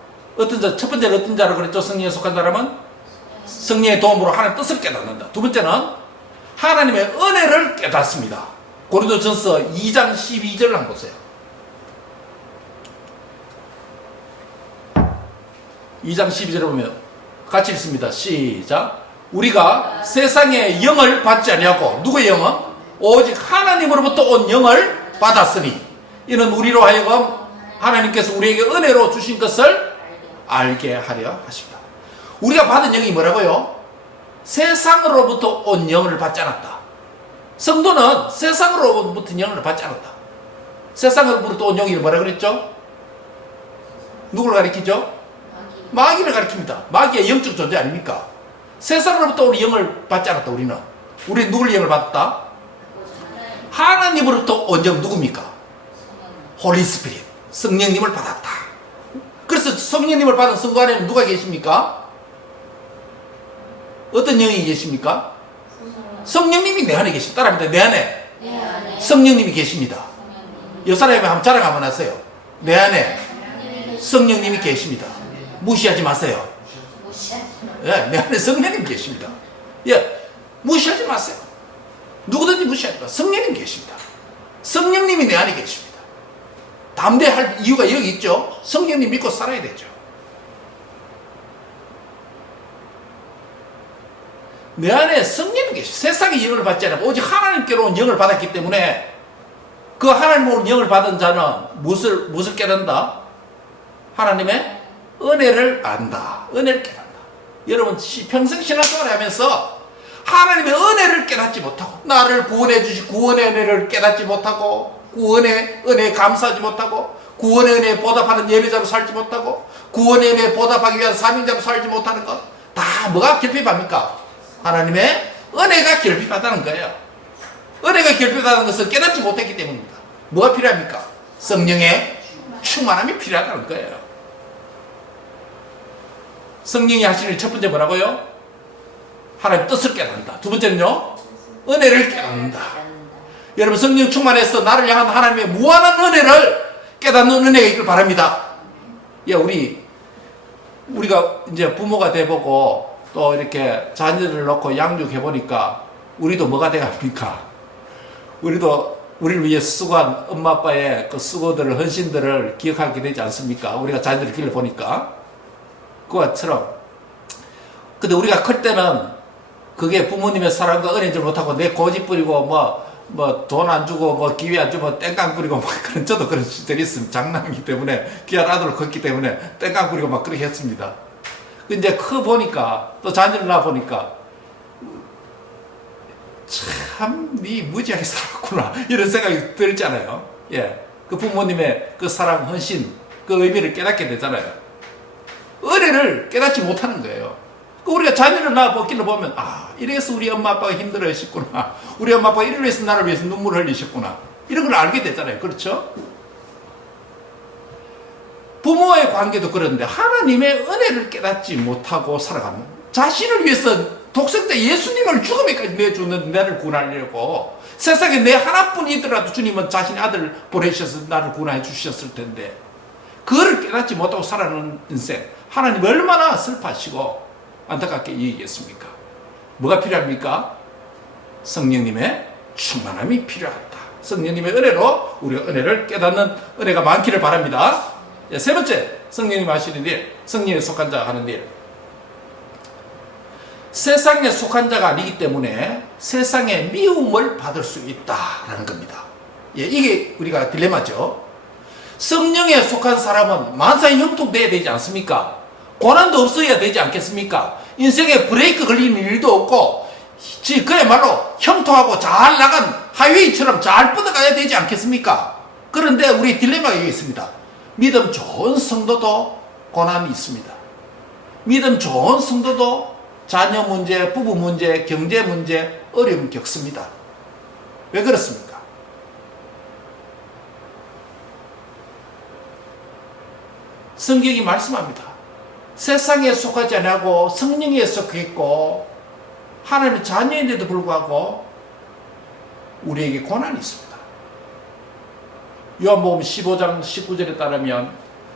첫 번째는 어떤 자라고 그랬죠? 성령에 속한 사람은 성령의 도움으로 하나님의 뜻을 깨닫는다. 두 번째는 하나님의 은혜를 깨닫습니다. 고린도전서 2장 12절을 한번 보세요. 2장 12절을 보면 같이 읽습니다. 시작. 우리가 세상의 영을 받지 아니하고 누구의 영은? 오직 하나님으로부터 온 영을 받았으니 이는 우리로 하여금 하나님께서 우리에게 은혜로 주신 것을 알게 하려 하십니다. 우리가 받은 영이 뭐라고요? 세상으로부터 온 영을 받지 않았다. 성도는 세상으로부터 영을 받지 않았다. 세상으로부터 온 영이 뭐라 그랬죠? 누구를 가리키죠? 마귀를 가리킵니다. 마귀의 영적 존재 아닙니까? 세상으로부터 온 영을 받지 않았다. 우리는 누굴 영을 받았다? 하나님으로부터 온 영 누굽니까? 홀리 스피릿 성령님을 받았다. 그래서 성령님을 받은 성도 안에는 누가 계십니까? 어떤 영이 계십니까? 성령님이 내 안에 계십니다. 따라합니다. 내 안에 성령님이 계십니다. 옆 사람이 한번 자랑 한번 하세요. 내 안에 성령님이 계십니다. 무시하지 마세요. 예, 내 안에 성령님 계십니다. 예, 무시하지 마세요. 누구든지 무시하지 마세요. 성령님 계십니다. 성령님이 내 안에 계십니다. 담대할 이유가 여기 있죠. 성령님 믿고 살아야 되죠. 내 안에 성령이 계십니다. 세상의 영을 받지 않고 오직 하나님께로 온 영을 받았기 때문에 그 하나님으로 영을 받은 자는 무엇을 깨닫는다? 하나님의 은혜를 안다. 은혜를 깨닫는다. 여러분 평생 신앙생활을 하면서 하나님의 은혜를 깨닫지 못하고 나를 구원해 주신 구원의 은혜를 깨닫지 못하고 구원의 은혜에 감사하지 못하고 구원의 은혜에 보답하는 예배자로 살지 못하고 구원의 은혜에 보답하기 위한 사명자로 살지 못하는 것 다 뭐가 결핍합니까? 하나님의 은혜가 결핍하다는 거예요. 은혜가 결핍하다는 것을 깨닫지 못했기 때문입니다. 뭐가 필요합니까? 성령의 충만함이 필요하다는 거예요. 성령이 하시는 첫 번째 뭐라고요? 하나님의 뜻을 깨닫는다. 두 번째는요? 은혜를 깨닫는다. 여러분 성령 충만해서 나를 향한 하나님의 무한한 은혜를 깨닫는 은혜가 있길 바랍니다. 예, 우리가 이제 부모가 돼보고 또 이렇게 자녀들을 놓고 양육해보니까 우리도 뭐가 돼갑니까? 우리도 우리를 위해 수고한 엄마 아빠의 그 수고들을 헌신들을 기억하게 되지 않습니까? 우리가 자녀들을 길러보니까 그것처럼. 근데 우리가 클 때는 그게 부모님의 사랑과 은혜를 못하고 내 고집 부리고 뭐 돈 안 주고 뭐 기회 안 주고 땡깡 부리고 막 그런 저도 그런 시절이 있습니다. 장남이기 때문에 귀한 아들을 컸기 때문에 땡깡 부리고 막 그렇게 했습니다. 근데 커 보니까 또 자녀를 낳아 보니까 참 니 무지하게 살았구나 이런 생각이 들잖아요. 예, 그 부모님의 그 사랑 헌신 그 의미를 깨닫게 되잖아요. 은혜를 깨닫지 못하는 거예요. 우리가 자녀를 낳아보기를 보면 이래서 우리 엄마 아빠가 힘들어 하셨구나. 우리 엄마 아빠가 이를 위해서 나를 위해서 눈물을 흘리셨구나. 이런 걸 알게 되잖아요. 그렇죠? 부모의 관계도 그런데 하나님의 은혜를 깨닫지 못하고 살아가면 자신을 위해서 독생자 예수님을 죽음에까지 내주는 나를 구원하려고 세상에 내 하나뿐이더라도 주님은 자신의 아들을 보내셔서 나를 구원해 주셨을 텐데 그거를 깨닫지 못하고 살아가는 인생 하나님 얼마나 슬퍼하시고 안타깝게 얘기했습니까? 뭐가 필요합니까? 성령님의 충만함이 필요하다. 성령님의 은혜로 우리가 은혜를 깨닫는 은혜가 많기를 바랍니다. 세 번째, 성령님 하시는 일, 성령에 속한 자 하는 일. 세상에 속한 자가 아니기 때문에 세상의 미움을 받을 수 있다라는 겁니다. 예, 이게 우리가 딜레마죠. 성령에 속한 사람은 만사에 형통돼야 되지 않습니까? 고난도 없어야 되지 않겠습니까? 인생에 브레이크 걸리는 일도 없고 그야말로 형통하고 잘 나간 하이웨이처럼 잘 뻗어가야 되지 않겠습니까? 그런데 우리 딜레마가 여기 있습니다. 믿음 좋은 성도도 고난이 있습니다. 믿음 좋은 성도도 자녀 문제, 부부 문제, 경제 문제, 어려움 겪습니다. 왜 그렇습니까? 성경이 말씀합니다. 세상에 속하지 않고 성령에 속했고 하나님의 자녀인데도 불구하고 우리에게 고난이 있습니다. 요한복음 15장 19절에 따르면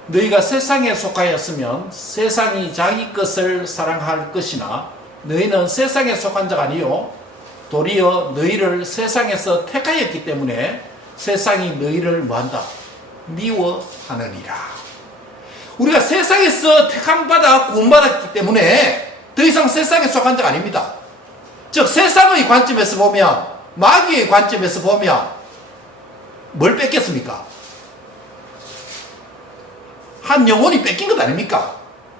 너희가 세상에 속하였으면 세상이 자기 것을 사랑할 것이나 너희는 세상에 속한 자가 아니요 도리어 너희를 세상에서 택하였기 때문에 세상이 너희를 뭐한다? 미워하느니라. 우리가 세상에서 택함받아 구원받았기 때문에 더 이상 세상에 속한 자가 아닙니다. 즉 세상의 관점에서 보면, 마귀의 관점에서 보면 뭘 뺏겼습니까? 한 영혼이 뺏긴 것 아닙니까?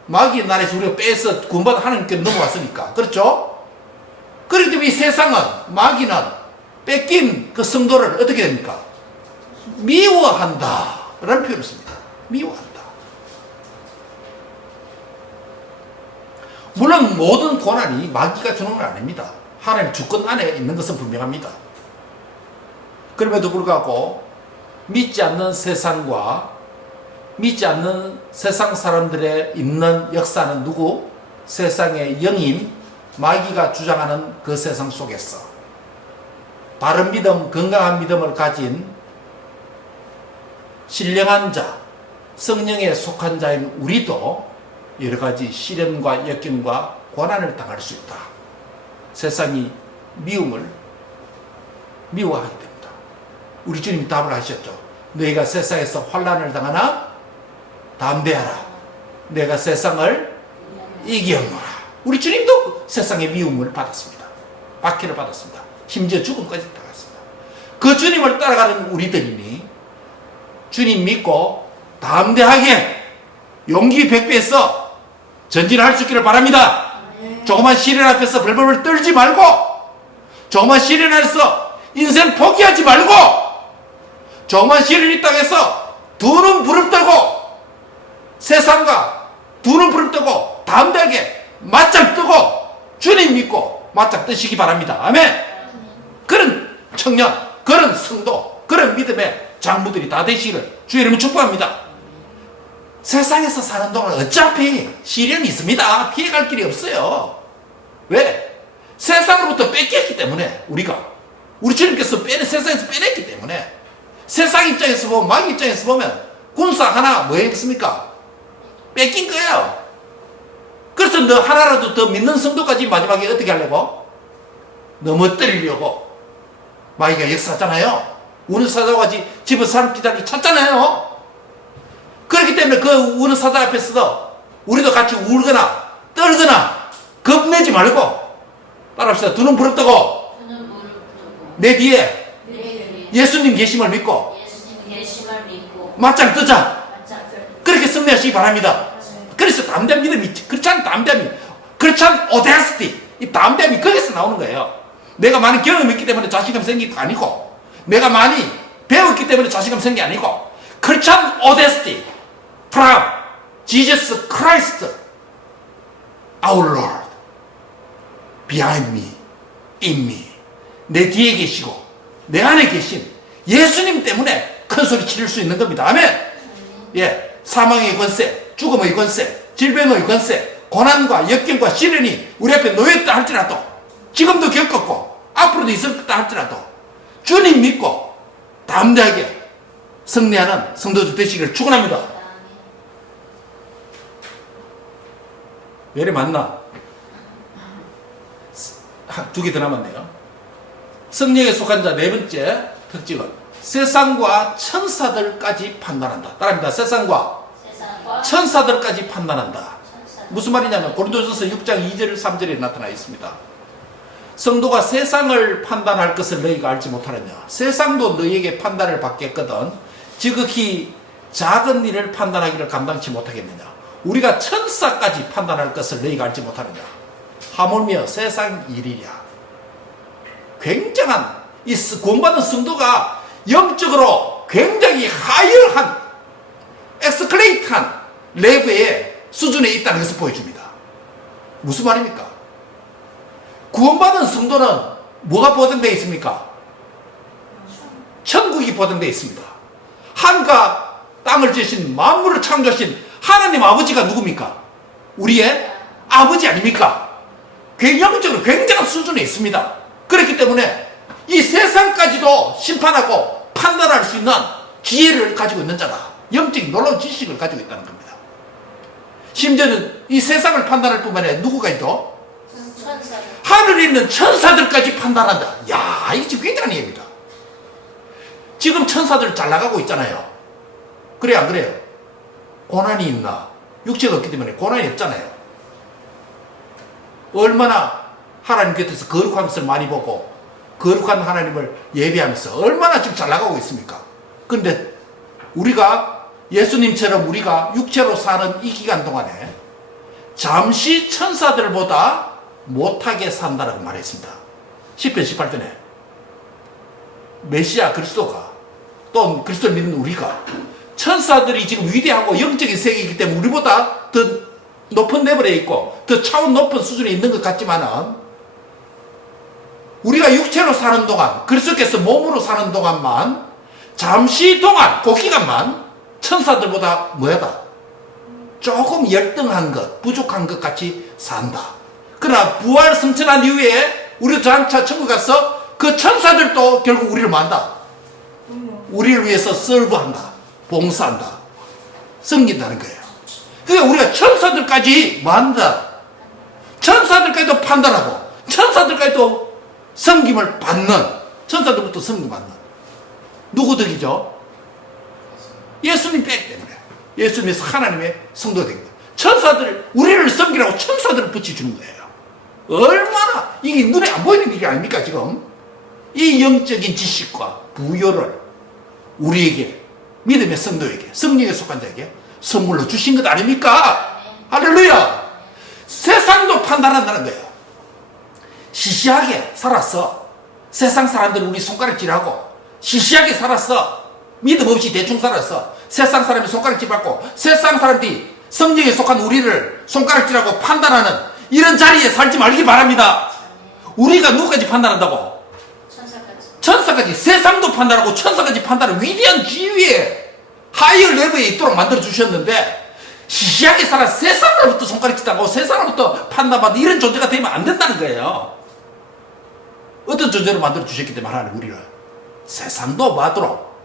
마귀의 나라에서 우리가 빼서 구원받아 하나님께 넘어왔으니까. 그렇죠? 그렇기 때문에 이 세상은, 마귀는 뺏긴 그 성도를 어떻게 됩니까? 미워한다 라는 표현을 씁니다. 미워한다. 물론 모든 고난이 마귀가 주는 건 아닙니다. 하나님 주권 안에 있는 것은 분명합니다. 그럼에도 불구하고 믿지 않는 세상과 믿지 않는 세상 사람들의 있는 역사는 누구? 세상의 영인 마귀가 주장하는 그 세상 속에서 바른 믿음, 건강한 믿음을 가진 신령한 자, 성령에 속한 자인 우리도 여러 가지 시련과 역경과 고난을 당할 수 있다. 세상이 미움을 미워하게 됩니다. 우리 주님이 답을 하셨죠. 너희가 세상에서 환난을 당하나 담대하라. 내가 세상을 이기었노라. 우리 주님도 세상의 미움을 받았습니다. 박해를 받았습니다. 심지어 죽음까지 당했습니다. 그 주님을 따라가는 우리들이니 주님 믿고 담대하게 용기 100배에서 전진할 수 있기를 바랍니다. 조그만 시련 앞에서 벌벌 떨지 말고, 조그만 시련 안에서 인생 포기하지 말고, 조그만 시련이 땅에서 두 눈 부릅뜨고 세상과 두 눈 부릅뜨고 담대하게 맞짱 뜨고 주님 믿고 맞짱 뜨시기 바랍니다. 아멘. 그런 청년, 그런 성도, 그런 믿음의 장부들이 다 되시기를 주의 이름으로 축복합니다. 세상에서 사는 동안 어차피 시련이 있습니다. 피해갈 길이 없어요. 왜? 세상으로부터 뺏겼기 때문에 우리 주님께서 세상에서 빼냈기 때문에 세상 입장에서 보면, 마귀 입장에서 보면 군사 하나 뭐 했습니까? 뺏긴 거예요. 그래서 너 하나라도 더 믿는 성도까지 마지막에 어떻게 하려고? 넘어뜨리려고 마귀가 역사하잖아요. 우는 사자같이 집은 사람 기다리기 찾잖아요. 그렇기 때문에 그 우는 사자 앞에서도 우리도 같이 울거나 떨거나 겁내지 말고 따라합시다. 두 눈 부릅뜨고 내 뒤에 예수님 계심을 믿고 맞짱 뜨자. 그렇게 승리하시기 바랍니다. 그래서 담대한 믿음이 있지. 그렇지 않은 담대함이, 그렇지 않은 오데스티, 이 담대함이 거기서 나오는 거예요. 내가 많은 경험이 있기 때문에 자신감 생긴 게 아니고, 내가 많이 배웠기 때문에 자신감 생긴 게 아니고, 그렇지 않은 오데스티, from Jesus Christ, our Lord, behind me, in me. 내 뒤에 계시고 내 안에 계신 예수님 때문에 큰 소리 지를 수 있는 겁니다. 아멘. 예, 사망의 권세, 죽음의 권세, 질병의 권세, 고난과 역경과 시련이 우리 앞에 놓였다 할지라도, 지금도 겪었고 앞으로도 있었다 할지라도 주님 믿고 담대하게 승리하는 성도들 되시기를 축원합니다. 왜 이래 많나? 두 개 더 남았네요. 성령에 속한 자 네 번째 특징은 세상과 천사들까지 판단한다. 따라합니다. 세상과 천사들까지 판단한다. 무슨 말이냐면 고린도전서 6장 2절 3절에 나타나 있습니다. 성도가 세상을 판단할 것을 너희가 알지 못하느냐. 세상도 너희에게 판단을 받겠거든 지극히 작은 일을 판단하기를 감당치 못하겠느냐. 우리가 천사까지 판단할 것을 너희가 알지 못하느냐. 하물며 세상 일이랴. 굉장한 이 구원받은 성도가 영적으로 굉장히 하이어한 엑스클레이트한 레벨의 수준에 있다는 것을 보여줍니다. 무슨 말입니까? 구원받은 성도는 뭐가 보장되어 있습니까? 천국이 보장되어 있습니다. 하늘과 땅을 지으신 만물을 창조하신 하나님 아버지가 누굽니까? 우리의 아버지 아닙니까? 영적으로 굉장한 수준에 있습니다. 그렇기 때문에 이 세상까지도 심판하고 판단할 수 있는 지혜를 가지고 있는 자다. 영적인 놀라운 지식을 가지고 있다는 겁니다. 심지어는 이 세상을 판단할 뿐만 아니라 누구가 있도? 천사. 하늘에 있는 천사들까지 판단한다. 야, 이게 지금 굉장한 얘기입니다. 지금 천사들 잘 나가고 있잖아요. 그래 안 그래요? 고난이 있나? 육체가 없기 때문에 고난이 없잖아요. 얼마나 하나님 곁에서 거룩한 것을 많이 보고 거룩한 하나님을 예배하면서 얼마나 지금 잘 나가고 있습니까? 그런데 우리가 예수님처럼 우리가 육체로 사는 이 기간 동안에 잠시 천사들보다 못하게 산다라고 말했습니다. 10편 18절에 메시아 그리스도가 또 그리스도를 믿는 우리가 천사들이 지금 위대하고 영적인 세계이기 때문에 우리보다 더 높은 레벨에 있고 더 차원 높은 수준에 있는 것 같지만은 우리가 육체로 사는 동안 그리스도께서 몸으로 사는 동안만 잠시 동안 그 기간만 천사들보다 뭐야다? 조금 열등한 것 부족한 것 같이 산다. 그러나 부활 승천한 이후에 우리도 장차 천국 가서 그 천사들도 결국 우리를 만다. 우리를 위해서 서브한다. 봉사한다. 섬긴다는 거예요. 그러니까 우리가 천사들까지 만다. 천사들까지도 판단하고 천사들까지도 섬김을 받는 천사들부터 섬김받는 누구 덕이죠? 예수님 백 때문에 예수님에서 하나님의 성도가 됩니다. 천사들 우리를 섬기라고 천사들을 붙여주는 거예요. 얼마나 이게 눈에 안 보이는 일이 아닙니까 지금? 이 영적인 지식과 부여를 우리에게 믿음의 성도에게 성령에 속한 자에게 선물로 주신 것 아닙니까? 할렐루야. 세상도 판단한다는 거예요. 시시하게 살았어. 세상 사람들은 우리 손가락질하고 시시하게 살았어. 믿음 없이 대충 살았어. 세상 사람이 손가락질 받고 세상 사람들이 성령에 속한 우리를 손가락질하고 판단하는 이런 자리에 살지 말기 바랍니다. 우리가 누구까지 판단한다고? 천사까지. 세상도 판단하고 천사까지 판단하는 위대한 지위에 하이어 레벨에 있도록 만들어 주셨는데 시시하게 살아 세상으로부터 손가락질하고 세상으로부터 판단받는 이런 존재가 되면 안 된다는 거예요. 어떤 존재로 만들어 주셨기 때문에 하나님 우리를 세상도 받도록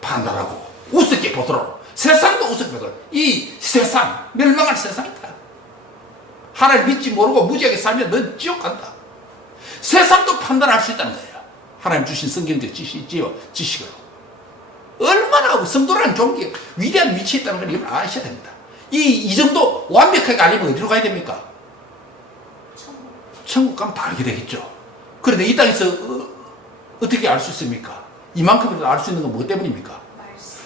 판단하고 우습게 보도록 세상도 우습게 보도록 이 세상 멸망할 세상이다. 하나님 믿지 모르고 무지하게 살면 넌 지옥 간다. 세상도 판단할 수 있다는 거예요. 하나님 주신 성경적 지식으로 얼마나 성도라는 종기 위대한 위치에 있다는 걸 여러분 아셔야 됩니다. 이 정도 완벽하게 알려면 어디로 가야 됩니까? 천국 가면 다 알게 되겠죠. 그런데 이 땅에서 어떻게 알 수 있습니까? 이만큼이라도 알 수 있는 건 뭐 때문입니까?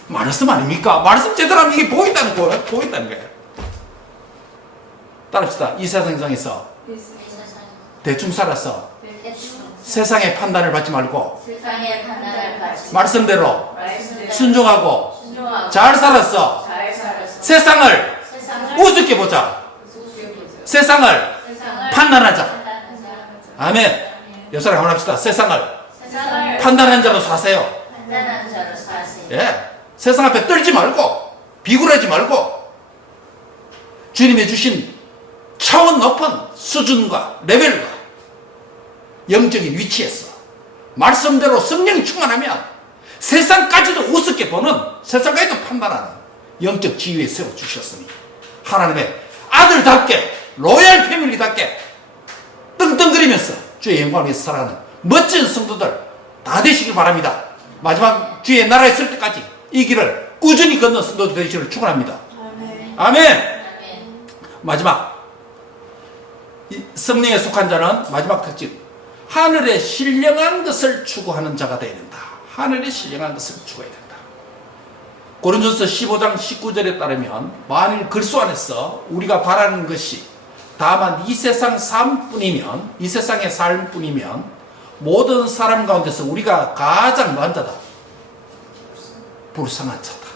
말씀 아닙니까? 말씀 제대로 하면 이게 보인다는 거예요. 보인다는 거예요. 따릅시다. 이 세상에서 대충 살았어. 세상의 판단을 받지 말고 말씀대로 순종하고 잘 살았어. 세상을 우습게 보자. 세상을 판단하자. 아멘. 옆사람 한번 합시다. 세상을 판단한 자로 사세요. 예. 세상 앞에 떨지 말고 비굴하지 말고 주님이 주신 차원 높은 수준과 레벨과 영적인 위치에서 말씀대로 성령이 충만하면 세상까지도 우습게 보는 세상까지도 판단하는 영적 지위에 세워주셨으니 하나님의 아들답게 로얄 패밀리답게 떵떵거리면서 주의 영광을 위해서 살아가는 멋진 성도들 다 되시길 바랍니다. 마지막 주의 나라에 있을 때까지 이 길을 꾸준히 걷는 성도들 되시기를 축원합니다. 아멘. 마지막 이 성령에 속한 자는 마지막 특징, 하늘의 신령한 것을 추구하는 자가 되어야 된다. 하늘의 신령한 것을 추구해야 된다. 고린도서 15장 19절에 따르면 만일 그리스도 안에서 우리가 바라는 것이 다만 이 세상 삶뿐이면, 이 세상의 삶뿐이면 모든 사람 가운데서 우리가 가장 뭐한 자다? 불쌍한 자다.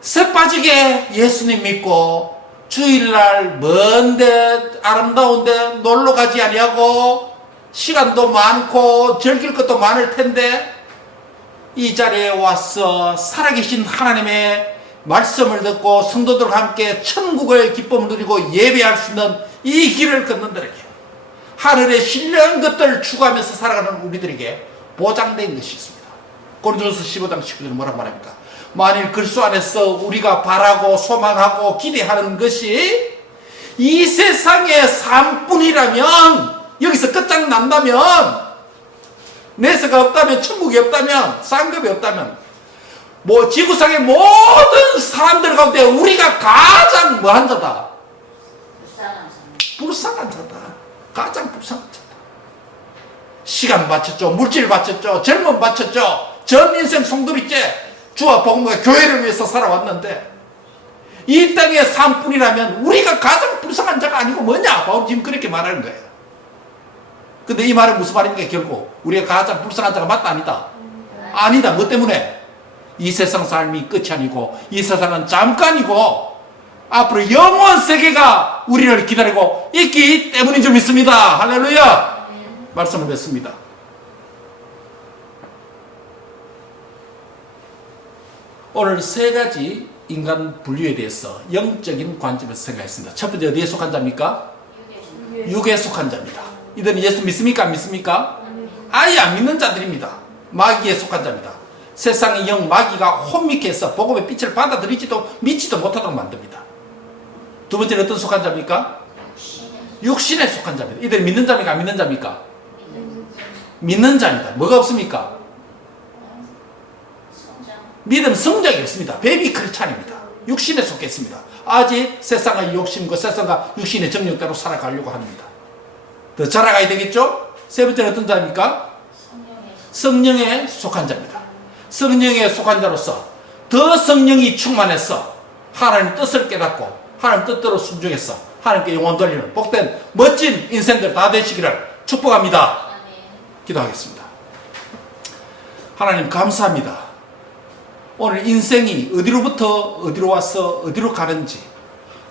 새빠지게 예수님 믿고 주일날 먼데 아름다운데 놀러 가지 아니하고 시간도 많고 즐길 것도 많을 텐데 이 자리에 와서 살아계신 하나님의 말씀을 듣고 성도들과 함께 천국의 기쁨을 누리고 예배할 수 있는 이 길을 걷는들에게, 하늘의 신령한 것들을 추구하면서 살아가는 우리들에게 보장된 것이 있습니다. 고린도서 15장 19절 뭐라고 말합니까? 만일 그리스도 안에서 우리가 바라고 소망하고 기대하는 것이 이 세상의 삶뿐이라면, 여기서 끝장난다면, 내세가 없다면, 천국이 없다면, 상급이 없다면, 지구상의 모든 사람들 가운데 우리가 가장 뭐한 자다? 불쌍한 자다. 가장 불쌍한 자다. 시간 바쳤죠. 물질 바쳤죠. 젊음 바쳤죠. 전 인생 송두리째 주와 복음과 교회를 위해서 살아왔는데 이 땅의 삶뿐이라면 우리가 가장 불쌍한 자가 아니고 뭐냐? 바로 지금 그렇게 말하는 거예요. 근데 이 말은 무슨 말입니까? 결국 우리가 가장 불쌍한 자가 맞다 아니다? 아니다. 뭐 때문에? 이 세상 삶이 끝이 아니고 이 세상은 잠깐이고 앞으로 영원 세계가 우리를 기다리고 있기 때문인 줄 믿습니다. 할렐루야. 말씀을 맺습니다. 오늘 세 가지 인간 분류에 대해서 영적인 관점에서 생각했습니다. 첫 번째, 어디에 속한 자입니까? 육에 속한 자입니다. 이들은 예수 믿습니까? 안 믿습니까? 아예 안 믿는 자들입니다. 마귀에 속한 자입니다. 세상의 영 마귀가 혼미케 해서 복음의 빛을 받아들이지도 믿지도 못하도록 만듭니다. 두 번째는 어떤 속한 자입니까? 육신에 속한 자입니다. 이들은 믿는 자입니까? 안 믿는 자입니까? 믿는 자입니다. 뭐가 없습니까? 믿음 성장이 없습니다. 베이비 크리스찬입니다. 육신에 속했습니다. 아직 세상의 욕심과 세상과 육신의 정욕대로 살아가려고 합니다. 더 자라가야 되겠죠? 세 번째는 어떤 자입니까? 성령에 속한 자입니다. 성령에 속한 자로서 더 성령이 충만해서 하나님 뜻을 깨닫고 하나님 뜻대로 순종해서 하나님께 영혼 돌리는 복된 멋진 인생들 다 되시기를 축복합니다. 기도하겠습니다. 하나님 감사합니다. 오늘 인생이 어디로부터 어디로 와서 어디로 가는지,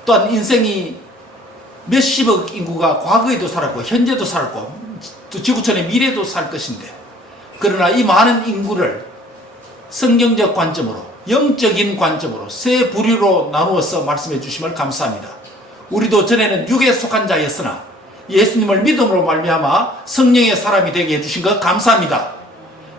또한 인생이 몇십억 인구가 과거에도 살았고 현재도 살았고 또 지구촌의 미래도 살 것인데, 그러나 이 많은 인구를 성경적 관점으로, 영적인 관점으로 세 부류로 나누어서 말씀해 주심을 감사합니다. 우리도 전에는 육에 속한 자였으나 예수님을 믿음으로 말미암아 성령의 사람이 되게 해주신 것 감사합니다.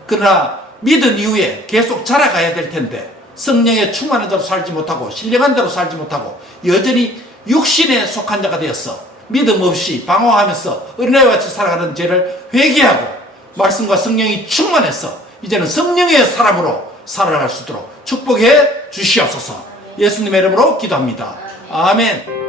그러나 믿은 이후에 계속 자라가야 될 텐데 성령에 충만한 대로 살지 못하고 신령한 대로 살지 못하고 여전히 육신에 속한 자가 되었어 믿음 없이 방황하면서 어린아이와 같이 살아가는 죄를 회개하고 말씀과 성령이 충만해서 이제는 성령의 사람으로 살아갈 수 있도록 축복해 주시옵소서. 예수님의 이름으로 기도합니다. 아멘.